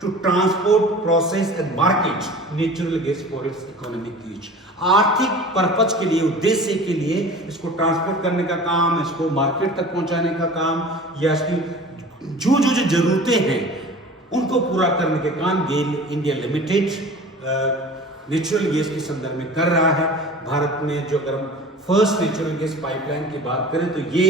to transport, process and market natural gas for its economic use. आर्थिक पर्पज के लिए, उद्देश्य के लिए इसको ट्रांसपोर्ट करने का काम, इसको मार्केट तक पहुंचाने का काम, या इसकी जो जरूरतें हैं उनको पूरा करने के काम गेल इंडिया लिमिटेड नेचुरल गैस के संदर्भ में कर रहा है। भारत में जो अगर हम फर्स्ट नेचुरल गैस पाइपलाइन की बात करें तो ये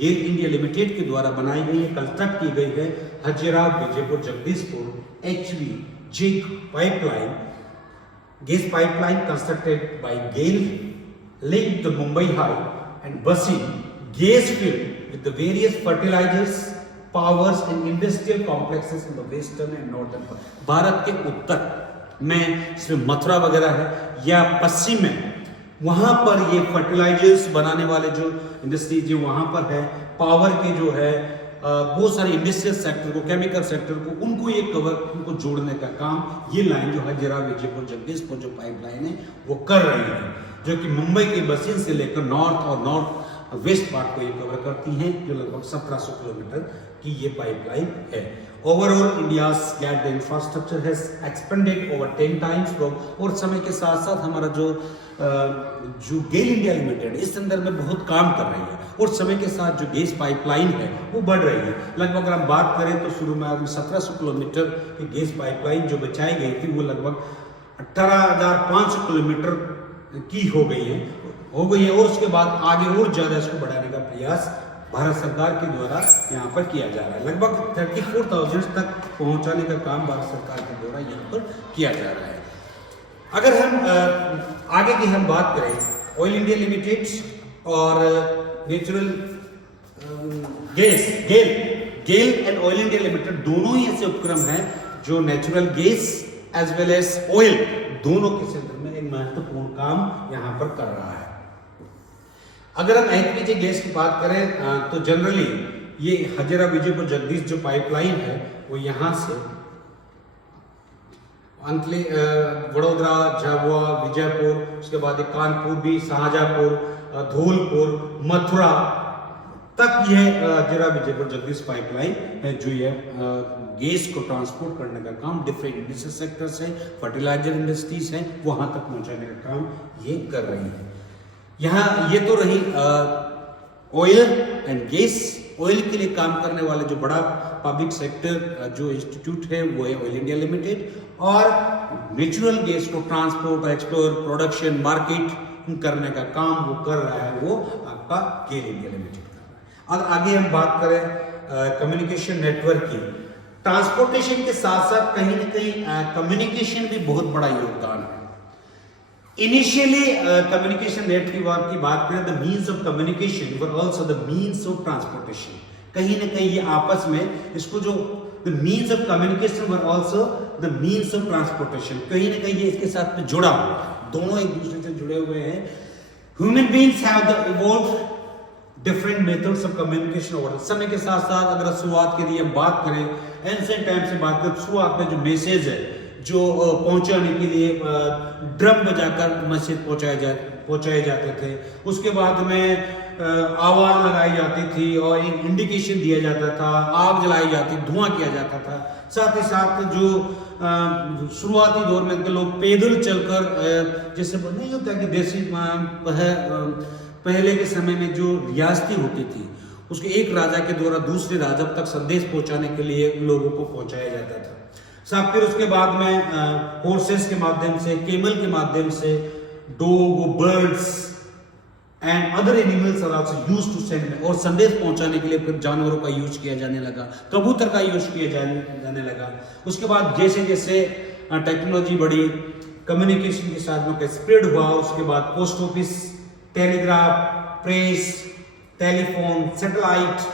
गेल इंडिया लिमिटेड के द्वारा बनाई गई है, कंस्ट्रक्ट की गई है। हजीरा विजयपुर जगदीशपुर HV जिग pipeline, gas pipeline constructed by GAIL linked the Mumbai High and Bassi gas field with the various fertilizers, powers and industrial complexes in the western and northern part। Bharat के उत्तर में इसमें मथुरा वगैरह है, या पश्चिम में वहां पर ये फर्टिलाइजर्स बनाने वाले जो इंडस्ट्री जो वहां पर है, पावर के जो है बहुत सारे इंडस्ट्रियल सेक्टर को, केमिकल सेक्टर को, उनको ये कवर, उनको जोड़ने का काम ये लाइन जो हजीरा विजयपुर जगदीशपुर जो पाइपलाइन है वो कर रही है, जो कि मुंबई के बसिन से लेकर नॉर्थ और नॉर्थ वेस्ट पार्ट को ये कवर करती हैं, जो लगभग 1700 किलोमीटर की ये पाइपलाइन है। Overall India's gas infrastructure has expanded over 10 times from, और समय के साथ साथ हमारा जो गेल इंडिया लिमिटेड इस संदर्भ में बहुत काम कर रही है, और समय के साथ जो गैस पाइपलाइन है वो बढ़ रही है। लगभग अगर हम बात करें तो शुरू में 1700 किलोमीटर की गैस पाइपलाइन जो बिछाई गई थी वो लगभग 18,500 किलोमीटर की हो गई है, और उसके बाद आगे और ज्यादा इसको बढ़ाने का प्रयास भारत सरकार के द्वारा यहाँ पर किया जा रहा है। लगभग 34,000 तक पहुँचाने का काम भारत सरकार के द्वारा यहाँ पर किया जा रहा है। अगर हम आगे की हम बात करें, ऑयल इंडिया लिमिटेड और natural gas, GAIL and oil India limited दोनों ही ऐसे उपक्रम हैं जो natural gas as well as oil दोनों के क्षेत्र में एक महत्वपूर्ण काम यहाँ पर कर रहा है। अगर हम LPG गैस की बात करें तो जनरली ये हजीरा विजयपुर जगदीश जो पाइपलाइन है वो यहाँ से वडोदरा, झाबुआ, विजयपुर, उसके बाद कानपुर भी, शाहजहांपुर, धौलपुर, मथुरा तक यह हजीरा विजयपुर जगदीश पाइपलाइन है, जो ये गैस को ट्रांसपोर्ट करने का काम डिफरेंट इंडस्ट्रियल सेक्टर्स है, फर्टिलाइजर इंडस्ट्रीज हैं, वहां तक पहुंचाने का काम ये कर रही है। यहाँ ये तो रही ऑयल एंड गैस। ऑयल के लिए काम करने वाले जो बड़ा पब्लिक सेक्टर जो इंस्टीट्यूट है वो है ऑयल इंडिया लिमिटेड, और नेचुरल गैस को ट्रांसपोर्ट, एक्सप्लोर, प्रोडक्शन, मार्केट करने का काम वो कर रहा है, वो आपका गेल इंडिया लिमिटेड कर रहा है। अब आगे हम बात करें कम्युनिकेशन नेटवर्क की, ट्रांसपोर्टेशन के साथ साथ कहीं ना कहीं कम्युनिकेशन भी बहुत बड़ा योगदान है। इनिशियली कम्युनिकेशन नेटवर्क की बात करें, the means of communication were also the means of transportation. कहीं ना कहीं ये आपस में इसको जो the means of communication were also the means of transportation, कहीं ना कहीं ये इसके साथ में जुड़ा हुआ है, दोनों एक दूसरे से जुड़े हुए हैं। Human beings have the evolved different methods of communication over समय के साथ साथ। अगर शुरुआत के लिए हम बात करें, एंशिएंट टाइम से बात करें, शुरुआत में जो मैसेज है जो पहुंचाने के लिए ड्रम बजाकर मस्जिद पहुंचाए जाते थे। उसके बाद में आवाज लगाई जाती थी और एक इंडिकेशन दिया जाता था, आग जलाई जाती, धुआं किया जाता था। साथ ही साथ जो शुरुआती दौर में लोग पैदल चलकर, जैसे नहीं होता कि देसी पहले के समय में जो रियासती होती थी उसके एक राजा के द्वारा दूसरे राजा तक संदेश पहुंचाने के लिए लोगों को पहुंचाया जाता था। साथ फिर उसके बाद में हॉर्सेस के माध्यम से, केमल के माध्यम से, dog, birds and other animals are also used to send, और संदेश पहुंचाने के लिए फिर जानवरों का यूज किया जाने लगा, कबूतर का यूज किया जाने लगा। उसके बाद जैसे जैसे टेक्नोलॉजी बढ़ी, कम्युनिकेशन के साधनों का स्प्रेड हुआ, उसके बाद post office, telegraph, press, telephone, satellite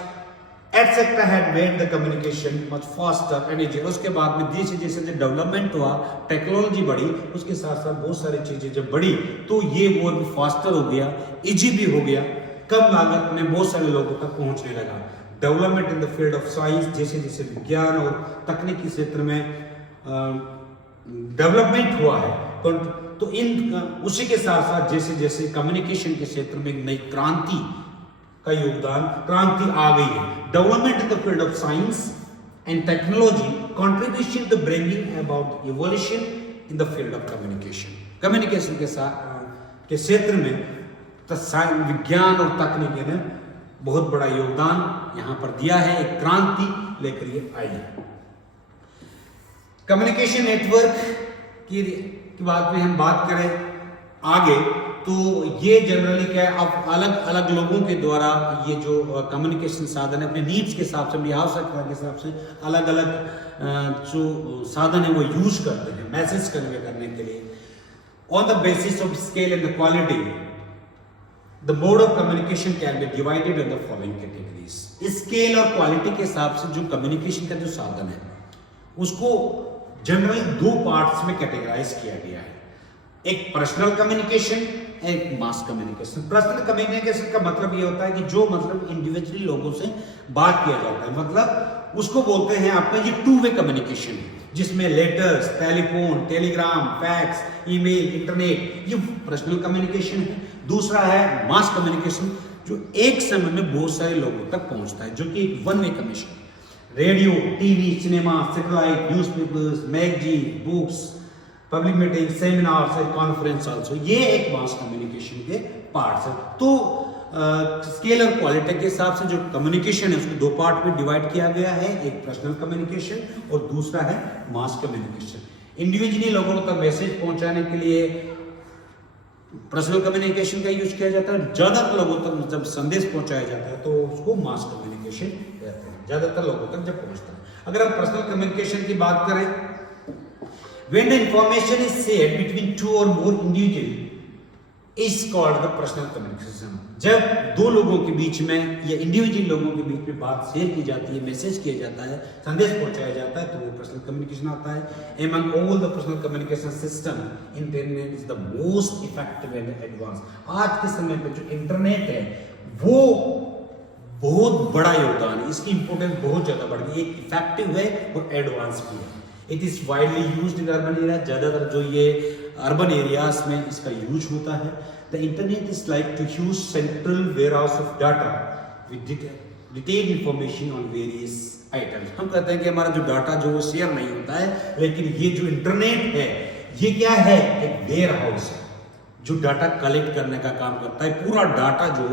etcetera had made the communication much faster and easy. उसके बाद में जैसे जैसे डेवलपमेंट हुआ, टेक्नोलॉजी बढ़ी, उसके साथ साथ बहुत सारी चीजें जब बढ़ी तो ये वो भी फास्टर हो गया, इजी भी हो गया, कम लागत में बहुत सारे लोगों तक पहुंचने लगा। Development in the field of science, जैसे जैसे विज्ञान और तकनीकी क्षेत्र में डेवलपमेंट हुआ है, तो इन उसी के साथ साथ जैसे जैसे कम्युनिकेशन के क्षेत्र में एक नई क्रांति का योगदान, क्रांति आ गई है। Development in the field of science and technology contribution to bringing about evolution in the field of communication. Communication के क्षेत्र में विज्ञान और तकनीकी ने बहुत बड़ा योगदान यहाँ पर दिया है, एक क्रांति लेकर ये आई है। कम्युनिकेशन नेटवर्क की बात में हम बात करें आगे, तो ये जनरली क्या है, अब अलग अलग लोगों के द्वारा ये जो कम्युनिकेशन साधन है अपने नीड्स के हिसाब से, अपनी आवश्यकता के हिसाब से अलग अलग जो साधन है वो यूज करते हैं मैसेज कन्वे करने के लिए। On the basis of scale and the quality, the mode of communication can be divided in the following categories. Scale और क्वालिटी के हिसाब से जो कम्युनिकेशन का जो साधन है उसको जनरली दो पार्ट्स में कैटेगराइज किया गया है, एक पर्सनल कम्युनिकेशन, एक मास कम्युनिकेशन। पर्सनल कम्युनिकेशन का मतलब ये होता है कि जो मतलब इंडिविजुअली लोगों से बात किया जाता है, मतलब उसको बोलते हैं आपका ये टू वे कम्युनिकेशन है, जिसमें letters, telephone, Telegram, fax, email, internet, ये पर्सनल कम्युनिकेशन है। दूसरा है मास कम्युनिकेशन, जो एक समय में बहुत सारे लोगों तक पहुंचता है, जो कि एक one way communication, radio, TV, cinema, satellite, newspapers, magazine, books, public meeting, seminars and conference also, ये एक मास कम्युनिकेशन के पार्ट्स है। तो स्केल और क्वालिटी के हिसाब से जो कम्युनिकेशन है उसको दो पार्ट में डिवाइड किया गया है, एक पर्सनल कम्युनिकेशन और दूसरा है मास कम्युनिकेशन। इंडिविजुअली लोगों तक मैसेज पहुंचाने के लिए पर्सनल कम्युनिकेशन का यूज किया जाता है, ज्यादातर लोगों तक जब संदेश पहुंचाया जाता है तो उसको मास कम्युनिकेशन कहते हैं, ज्यादातर लोगों तक जब पहुंचता है। अगर हम पर्सनल कम्युनिकेशन की बात करें, when the information is shared between two or more individuals is called the personal communication। जब दो लोगों के बीच में या इंडिविजुअल लोगों के बीच में बात शेयर की जाती है, मैसेज किया जाता है, संदेश पहुंचाया जाता है, तो वो पर्सनल कम्युनिकेशन आता है। among all the personal communication system, internet is the most effective and advanced। आज के समय पे जो इंटरनेट है वो बहुत बड़ा योगदान है, इसकी इंपोर्टेंस बहुत ज्यादा बढ़ गई, एक इफेक्टिव है और एडवांस भी है। It is widely used in urban area, ज्यादातर जो ये अर्बन एरियाज में इसका यूज होता है। The internet is like to huge central warehouse of data with detailed information on various items. हम कहते हैं कि हमारा जो डाटा जो वो शेयर नहीं होता है, लेकिन ये जो इंटरनेट है ये क्या है, एक वेयर हाउस है जो डाटा कलेक्ट करने का काम करता है। पूरा डाटा जो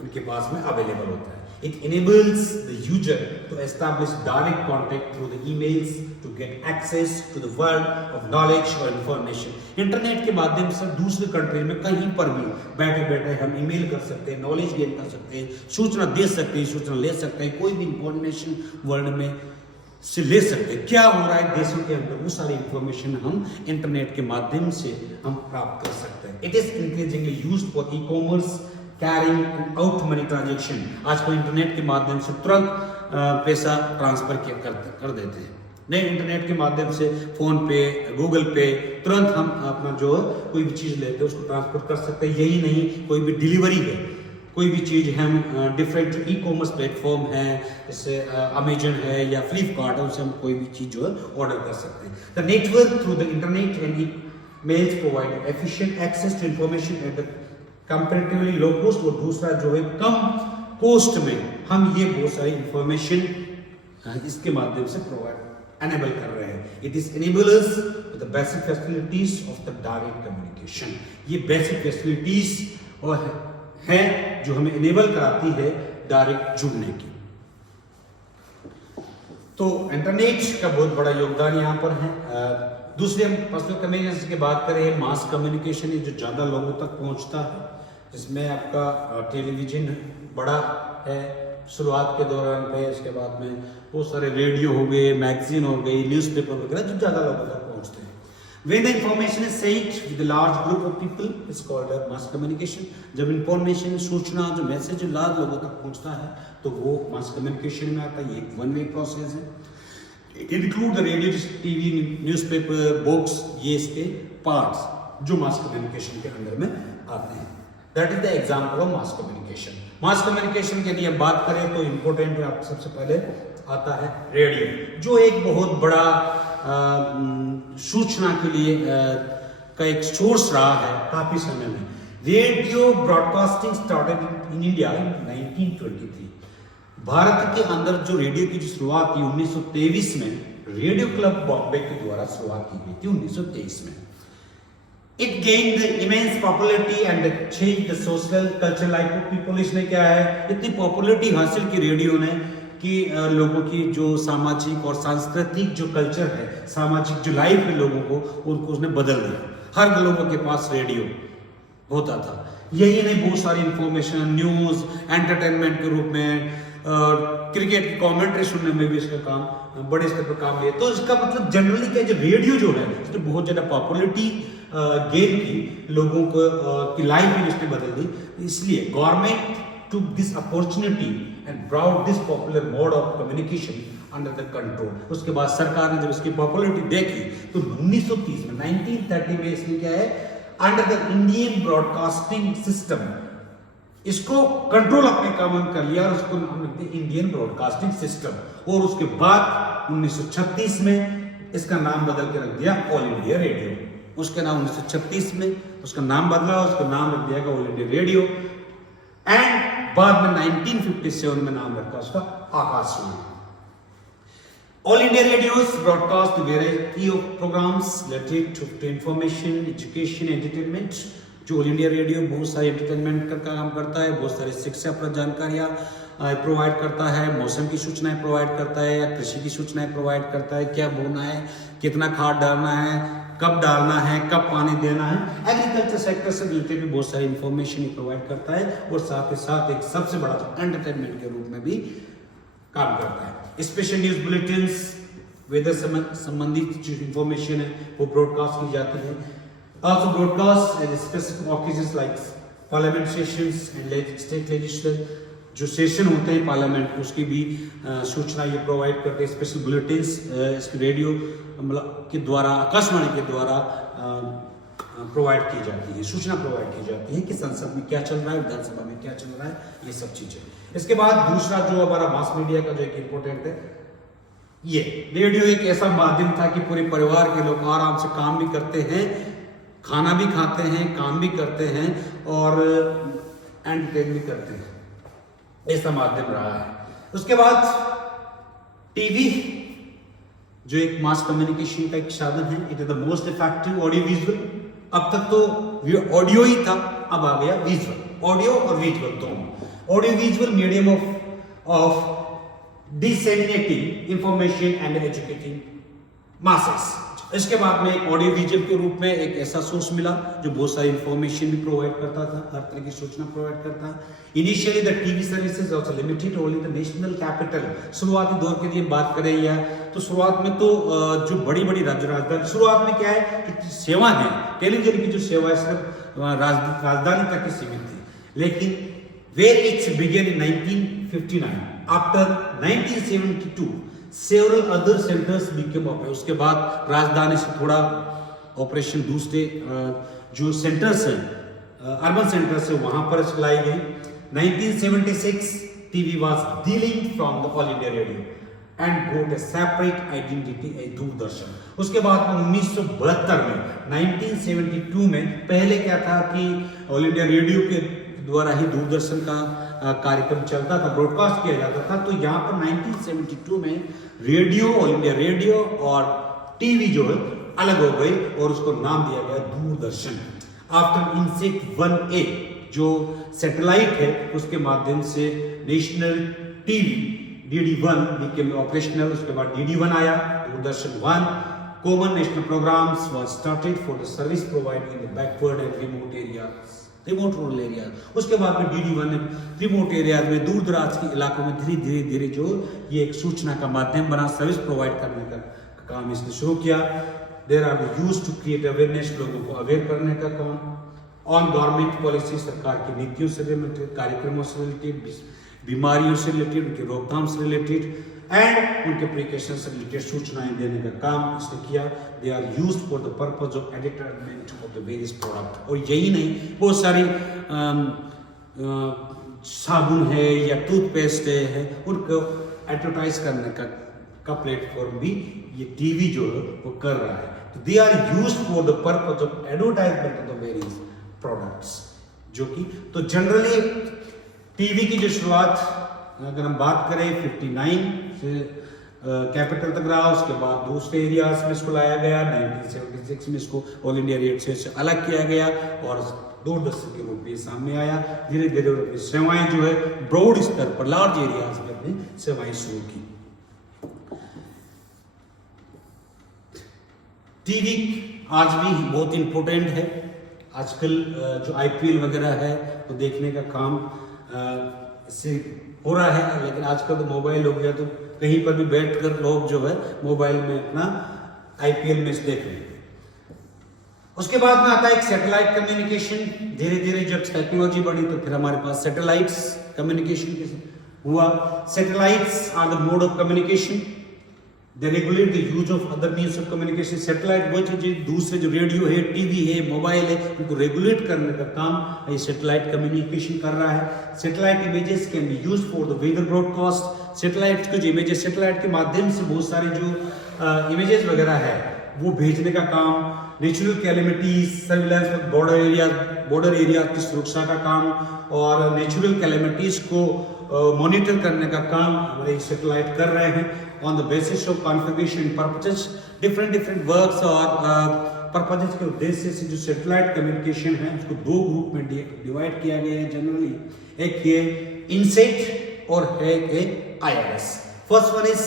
उनके पास में अवेलेबल होता है। It enables the user to establish direct contact through the emails to get access to the world of knowledge or information। Internet के माध्यम से दूसरे कंट्री में कहीं पर भी बैठे बैठे हम ईमेल कर सकते हैं, नॉलेज गेन कर सकते हैं, सूचना दे सकते हैं, सूचना ले सकते हैं, कोई भी इंफॉर्मेशन वर्ल्ड में से ले सकते हैं। क्या हो रहा है देशों के अंदर, वो सारी इंफॉर्मेशन हम इंटरनेट के माध्यम से हम प्राप्त कर सकते हैं। It is increasingly used for e commerce, carrying out money transaction. आजकल इंटरनेट के माध्यम से तुरंत पैसा ट्रांसफर कर देते हैं। नहीं, इंटरनेट के माध्यम से फोन पे, गूगल पे तुरंत हम अपना जो कोई भी चीज़ लेते हैं उसको ट्रांसफर कर सकते हैं। यही नहीं, कोई भी डिलीवरी है कोई भी चीज़ हम डिफरेंट ई कॉमर्स प्लेटफॉर्म है, जैसे अमेजन है या फ्लिपकार्ट है, उससे हम कोई भी चीज़ जो है ऑर्डर कर सकते हैं। The network through the internet and emails provide efficient access to information at the comparatively low cost. और दूसरा जो है कम कॉस्ट में हम ये बहुत सारी इंफॉर्मेशन इसके माध्यम से प्रोवाइड एनेबल कर रहे हैं। It is enables with the basic facilities of the direct communication. ये बेसिक फैसिलिटीज और है जो हमें इनेबल कराती है डायरेक्ट जुड़ने की। तो इंटरनेट का बहुत बड़ा योगदान यहाँ पर है। दूसरे हम पर्सनल कम्युनिकेशन की बात करें, मास कम्युनिकेशन, ये जो ज़्यादा लोगों तक पहुँचता है, जिसमें आपका टेलीविजन बड़ा है शुरुआत के दौरान पे, इसके बाद में बहुत सारे रेडियो हो गए, मैगजीन हो गई, न्यूज़पेपर वगैरह जो ज़्यादा लोगों तक पहुँचते हैं। When the information is shared with a large group of people, it's called a mass communication. जब इंफॉर्मेशन, सूचना, जो मैसेज लार्ज लोगों तक पहुंचता है तो वो मास कम्युनिकेशन में आता है। ये वन वे प्रोसेस है। It include the radio, TV, newspaper, books, ये इसके पार्ट्स जो मास कम्युनिकेशन के अंदर में आते हैं। That is the example of mass communication. Mass communication की यदि हम बात करें तो इम्पोर्टेंट आप सबसे पहले आता है रेडियो, जो एक बहुत बड़ा सूचना के लिए का एक सोर्स रहा है काफी समय में। Radio broadcasting started in India in 1923। Bharat के अंदर जो रेडियो की शुरुआत की 1923 में रेडियो क्लब बॉम्बे के द्वारा शुरुआत की गई थी 1923 में। It gained immense popularity and changed the social cultural life of people। इसने क्या है, इतनी पॉपुलैरिटी हासिल की रेडियो ने कि लोगों की जो सामाजिक और सांस्कृतिक जो कल्चर है, सामाजिक जो लाइफ है लोगों को, उनको उसने बदल दिया। हर लोगों के पास रेडियो होता था। यही नहीं, बहुत सारी इंफॉर्मेशन, न्यूज़, एंटरटेनमेंट के रूप में, क्रिकेट की कमेंट्री सुनने में भी इसका काम बड़े स्तर पर काम लिया। तो इसका मतलब जनरली क्या, जो रेडियो जो है उसने बहुत ज़्यादा पॉपुलरिटी गेन की, लोगों को की लाइफ भी इसने बदल दी। इसलिए government took this opportunity and brought this popular mode of communication under the control। उसके बाद सरकार ने जब इसकी पॉपुलरिटी देखी तो 1930 में 1930 में इसने क्या है, under the Indian broadcasting system इसको कंट्रोल अपने काम में कर लिया और उसको नाम रख दिया इंडियन ब्रॉडकास्टिंग सिस्टम। और उसके बाद 1936 में इसका नाम बदल के रख दिया ऑल इंडिया रेडियो। उसके नाम 1936 में उसका नाम बदला, उसका नाम रख दिया ऑल इंडिया रेडियो। एंड बाद में 1957 में नाम रखा उसका Akashvani. All India radios broadcast variety of programmes related to information, education, entertainment. जो ऑल इंडिया रेडियो बहुत सारे एंटरटेनमेंट का काम करता है, बहुत सारी शिक्षाप्रद जानकारियाँ प्रोवाइड करता है, मौसम की सूचनाएं प्रोवाइड करता है, या कृषि की सूचनाएं प्रोवाइड करता है, क्या बोना है, कितना खाद डालना है, कब डालना है, कब पानी देना है, एग्रीकल्चर सेक्टर से रिलेटेड भी बहुत सारी इंफॉर्मेशन प्रोवाइड करता है। और साथ ही साथ एक सबसे बड़ा एंटरटेनमेंट के रूप में भी काम करता है। स्पेशल न्यूज बुलेटिन्स, वेदर संबंधित जो इंफॉर्मेशन है वो ब्रॉडकास्ट की जाती है। Also broadcast at specific occasions like parliament sessions and state legislature. जो सेशन होते हैं पार्लियामेंट, उसकी भी सूचना ये प्रोवाइड करते हैं। स्पेशल बुलेटिन्स इसके रेडियो मतलब के द्वारा, आकाशवाणी के द्वारा प्रोवाइड की जाती है, सूचना प्रोवाइड की जाती है कि संसद में क्या चल रहा है, विधानसभा में क्या चल रहा है, ये सब चीजें। इसके बाद दूसरा जो हमारा मास मीडिया का जो एक इम्पोर्टेंट है, ये रेडियो एक ऐसा माध्यम था कि पूरे परिवार के लोग आराम से काम भी करते हैं, खाना भी खाते हैं, काम भी करते हैं और एंटरटेन भी करते हैं। ऐसा माध्यम रहा है। उसके बाद टीवी जो एक मास कम्युनिकेशन का एक साधन है, it is the most effective audio visual. अब तक तो ऑडियो ही था, अब आ गया विजुअल। ऑडियो और विजुअल दोनों। Audio visual medium of disseminating information and educating masses. इसके बाद में ऑडियो विजुअल के रूप में एक ऐसा सोर्स मिला जो बहुत सारी इंफॉर्मेशन भी प्रोवाइड करता था, हर तरह की सूचना प्रोवाइड करता है। Initially the TV services also limited only the national capital. शुरुआती दौर के लिए बात करें या तो शुरुआत में तो जो बड़ी बड़ी राज्य राजधानी, शुरुआत में क्या है कि सेवा है, टेलीविजन की जो सेवा है सिर्फ राजधानी तक ही सीमित थी। लेकिन where its began in 1959, after 1972 several other centers became open। उसके बाद राजधानी से थोड़ा ऑपरेशन दूसरे जो सेंटर्स हैं, अर्बन सेंटर्स है, वहां पर लाई गई। 1976 TV was delinked from the All India Radio and got a separate identity as Doordarshan. उसके बाद 1972 में 1972 में पहले क्या था कि ऑल इंडिया रेडियो के द्वारा ही दूरदर्शन का कार्यक्रम चलता था, ब्रॉडकास्ट किया जाता था। तो यहाँ पर 1972 में रेडियो, ऑल इंडिया रेडियो और टीवी जो है अलग हो गई और उसको नाम दिया गया दूरदर्शन। आफ्टर इनसेट 1A जो सैटेलाइट है उसके माध्यम से national TV DD1 became operational, उसके बाद DD1 आया, Doordarshan 1 common national programmes was started for the service provided in the backward and remote areas, remote rural area. उसके बाद में DD1 ने रिमोट एरियाज में दूर दराज के इलाकों में धीरे धीरे जो ये एक सूचना का माध्यम बना, सर्विस प्रोवाइड करने का काम इसने शुरू किया। There are used to create awareness, लोगों को अवेयर करने का काम। ऑन गवर्नमेंट पॉलिसी, सरकार की नीतियों से रिलेटेड, कार्यक्रमों से रिलेटेड, बीमारियों से रिलेटेड, उनकी रोकथाम से रिलेटेड एंड उनके प्रिकॉशन से रिलेटेड सूचनाएं देने का काम इसने किया। They are used for the purpose of advertisement of the various product. और यही नहीं, बहुत सारी साबुन है या टूथपेस्ट है, उनको एडवर्टाइज करने का प्लेटफॉर्म भी ये टीवी जो है वो कर रहा है। तो they are used for the purpose of advertisement of the various products, जो कि तो जनरली टीवी की जो शुरुआत अगर हम बात करें 59 से कैपिटल तक रहा, उसके बाद दूसरे एरियाज में इसको लाया गया। 1976 में इसको ऑल इंडिया रेडियो से अलग किया गया और दूरदर्शन के रूप में सामने आया। धीरे धीरे अपनी सेवाएं जो है ब्रॉड स्तर पर, लार्ज एरियाज में अपनी सेवाएं शुरू की। टीवी आज भी बहुत इंपॉर्टेंट है। आजकल जो IPL वगैरह है तो देखने का काम इससे हो रहा है, लेकिन आजकल तो मोबाइल हो गया, तो कहीं पर भी बैठकर लोग जो है मोबाइल में अपना IPL मैच देख रहे हैं। उसके बाद में आता है एक सैटेलाइट कम्युनिकेशन। धीरे धीरे जब टेक्नोलॉजी बढ़ी तो फिर हमारे पास सैटेलाइट्स कम्युनिकेशन हुआ। Satellites are the mode of communication, they regulate the use of other means of communication. Satellite वो चीज दूसरे जो रेडियो है, टीवी है, मोबाइल है, उनको रेगुलेट करने का काम ये सैटेलाइट कम्युनिकेशन कर रहा है। Satellite images can be used for the weather broadcast. Satellite के जो इमेजेस, सैटेलाइट के माध्यम से बहुत सारे जो इमेजेस वगैरह है वो भेजने का काम, natural calamities, surveillance of border area की सुरक्षा का काम और नेचुरल कैलेमिटीज को मॉनिटर करने का काम हमारे सैटेलाइट कर रहे हैं। On the basis of configuration purposes, different works और पर्पसेस के उद्देश्य से जो सैटेलाइट कम्युनिकेशन है उसको दो ग्रुप में डिवाइड किया गया है जनरली। एक ये इनसेट और एक IRS। First one is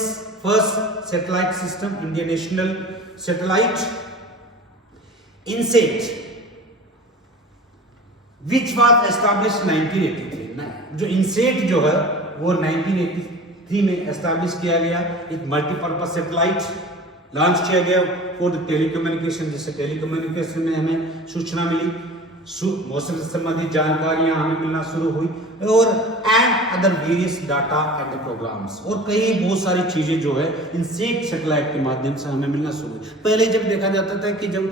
first satellite system, Indian national satellite INSAT which was established 1983। जो इनसेट जो है वो 1983 में एस्टैब्लिश किया गया। एक मल्टीपर्पज सैटेलाइट लॉन्च किया गया फॉर द टेलीकम्युनिकेशन, जिससे टेलीकम्युनिकेशन में हमें सूचना मिली, मौसम से संबंधित जानकारियां हमें मिलना शुरू हुई और and other various data and programmes और कई बहुत सारी चीजें जो है इनसेट सैटेलाइट के माध्यम से हमें मिलना शुरू हुई। पहले जब देखा जाता था कि जब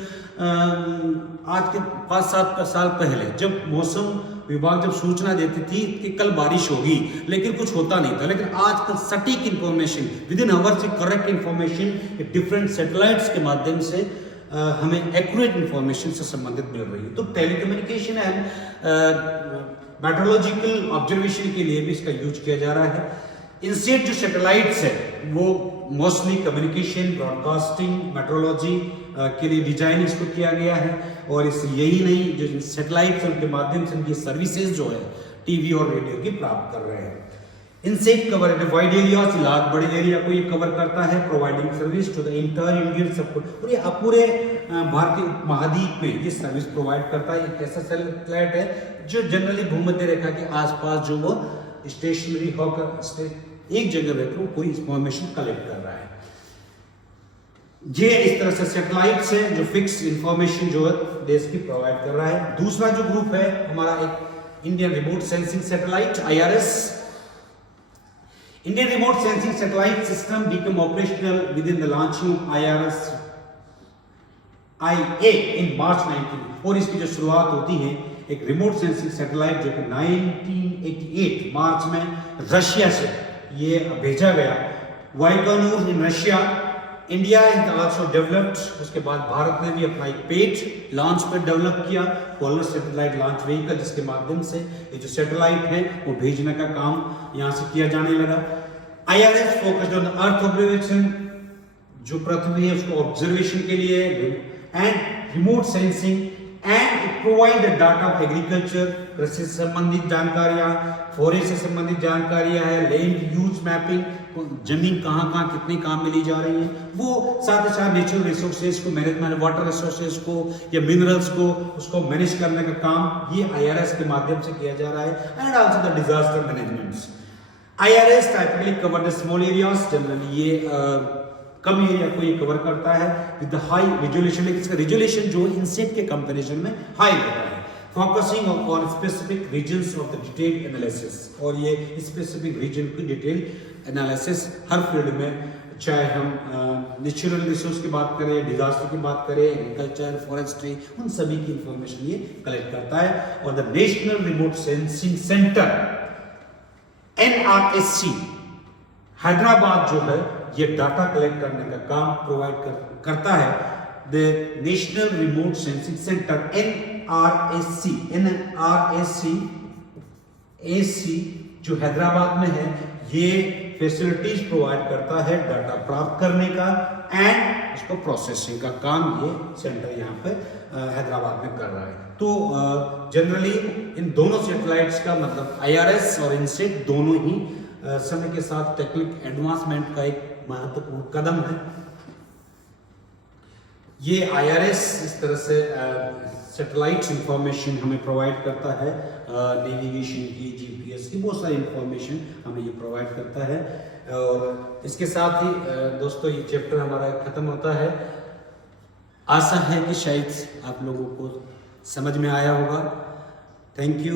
आज के 5-7 साल पहले जब मौसम विभाग जब सूचना देती थी कि कल बारिश होगी, लेकिन कुछ होता नहीं था। लेकिन आजकल सटीक इंफॉर्मेशन विद इन आवर से करेक्ट इंफॉर्मेशन डिफरेंट सैटेलाइट्स के माध्यम से हमें एक्यूरेट इंफॉर्मेशन से संबंधित मिल रही है। तो टेलीकम्युनिकेशन एंड मेट्रोलॉजिकल ऑब्जर्वेशन के लिए भी इसका यूज किया जा रहा है। इनसेट जो सैटेलाइट्स है वो मोस्टली कम्युनिकेशन, ब्रॉडकास्टिंग, मेट्रोलॉजी के लिए डिजाइन इसको किया गया है। और इस यही नहीं, जो सैटेलाइट्स उनके माध्यम से उनकी सर्विसेज जो है टीवी और रेडियो की प्राप्त कर रहे हैं। INSAT cover wide area, large बड़े एरिया को ये कवर करता है, providing service to the entire Indian support. और ये पूरे भारतीय महाद्वीप में ये सर्विस प्रोवाइड करता है। एक ऐसा सैटेलाइट है जो जनरली भूमध्य रेखा के आसपास जो वो स्टेशनरी होकर एक जगह रहकर वो पूरी इंफॉर्मेशन कलेक्ट कर रहा है। ये इस तरह से सैटेलाइट्स है जो फिक्स इंफॉर्मेशन जो है देश की प्रोवाइड कर रहा है। दूसरा जो ग्रुप है हमारा एक Indian remote sensing satellite IRS। Indian Remote Sensing Satellite System became operational within the launching of IRS IA in March 19। और इसकी जो शुरुआत होती है एक रिमोट सेंसिंग सैटेलाइट जो कि 1988 मार्च में रशिया से ये भेजा गया। Baikonur in Russia, India is also developed. उसके बाद भारत ने भी अपना एक पेट लॉन्च पर डेवलप किया, पोलर सैटेलाइट लॉन्च व्हीकल, जिसके माध्यम से ये जो सैटेलाइट है वो भेजने का काम यहाँ से किया जाने लगा। IRS focused on earth observation, जो पृथ्वी है उसको ऑब्जर्वेशन के लिए, and remote sensing, and provide the data of agriculture, कृषि से संबंधित जानकारियां, फॉरेस्ट से संबंधित जानकारियां है, लैंड यूज मैपिंग, जमीन कहाँ कहाँ कितनी काम में ली जा रही है, वो साथ ही साथ नेचुरल रिसोर्सेज को मैनेजमेंट, वाटर रिसोर्सेज को या मिनरल्स को उसको मैनेज करने का काम ये IRS के माध्यम से किया जा रहा है। And also the disaster management. IRS typically cover the small areas, generally ये कम एरिया को ये कवर करता है विद हाई रिजोल्यूशन। इसका रिजोल्यूशन जो इनसेट के कंपैरिजन में हाई रहता है, focusing on specific regions of the detail analysis, और ये स्पेसिफिक रीजन की डिटेल एनालिसिस हर फील्ड में, चाहे हम नेचुरल रिसोर्स की बात करें, डिजास्टर की बात करें, एग्रीकल्चर, फॉरेस्ट्री, उन सभी की इंफॉर्मेशन ये कलेक्ट करता है। और the national remote sensing centre NRSC Hyderabad जो है ये डाटा कलेक्ट करने का काम प्रोवाइड करता है। The national remote sensing centre NRSC जो हैदराबाद में है, ये फैसिलिटीज प्रोवाइड करता है डाटा प्राप्त करने का एंड उसको प्रोसेसिंग का काम ये सेंटर यहाँ पे हैदराबाद में कर रहा है। तो जनरली इन दोनों सैटेलाइट्स का मतलब IRS और इनसेट दोनों ही समय के साथ टेक्निकल एडवांसमेंट का एक महत्वपूर्ण कदम है। ये IRS इस तरह से सैटेलाइट इंफॉर्मेशन हमें प्रोवाइड करता है, नेविगेशन की, GPS की, बहुत सारी इंफॉर्मेशन हमें ये प्रोवाइड करता है। और इसके साथ ही दोस्तों ये चैप्टर हमारा खत्म होता है। आशा है कि शायद आप लोगों को समझ में आया होगा। Thank you.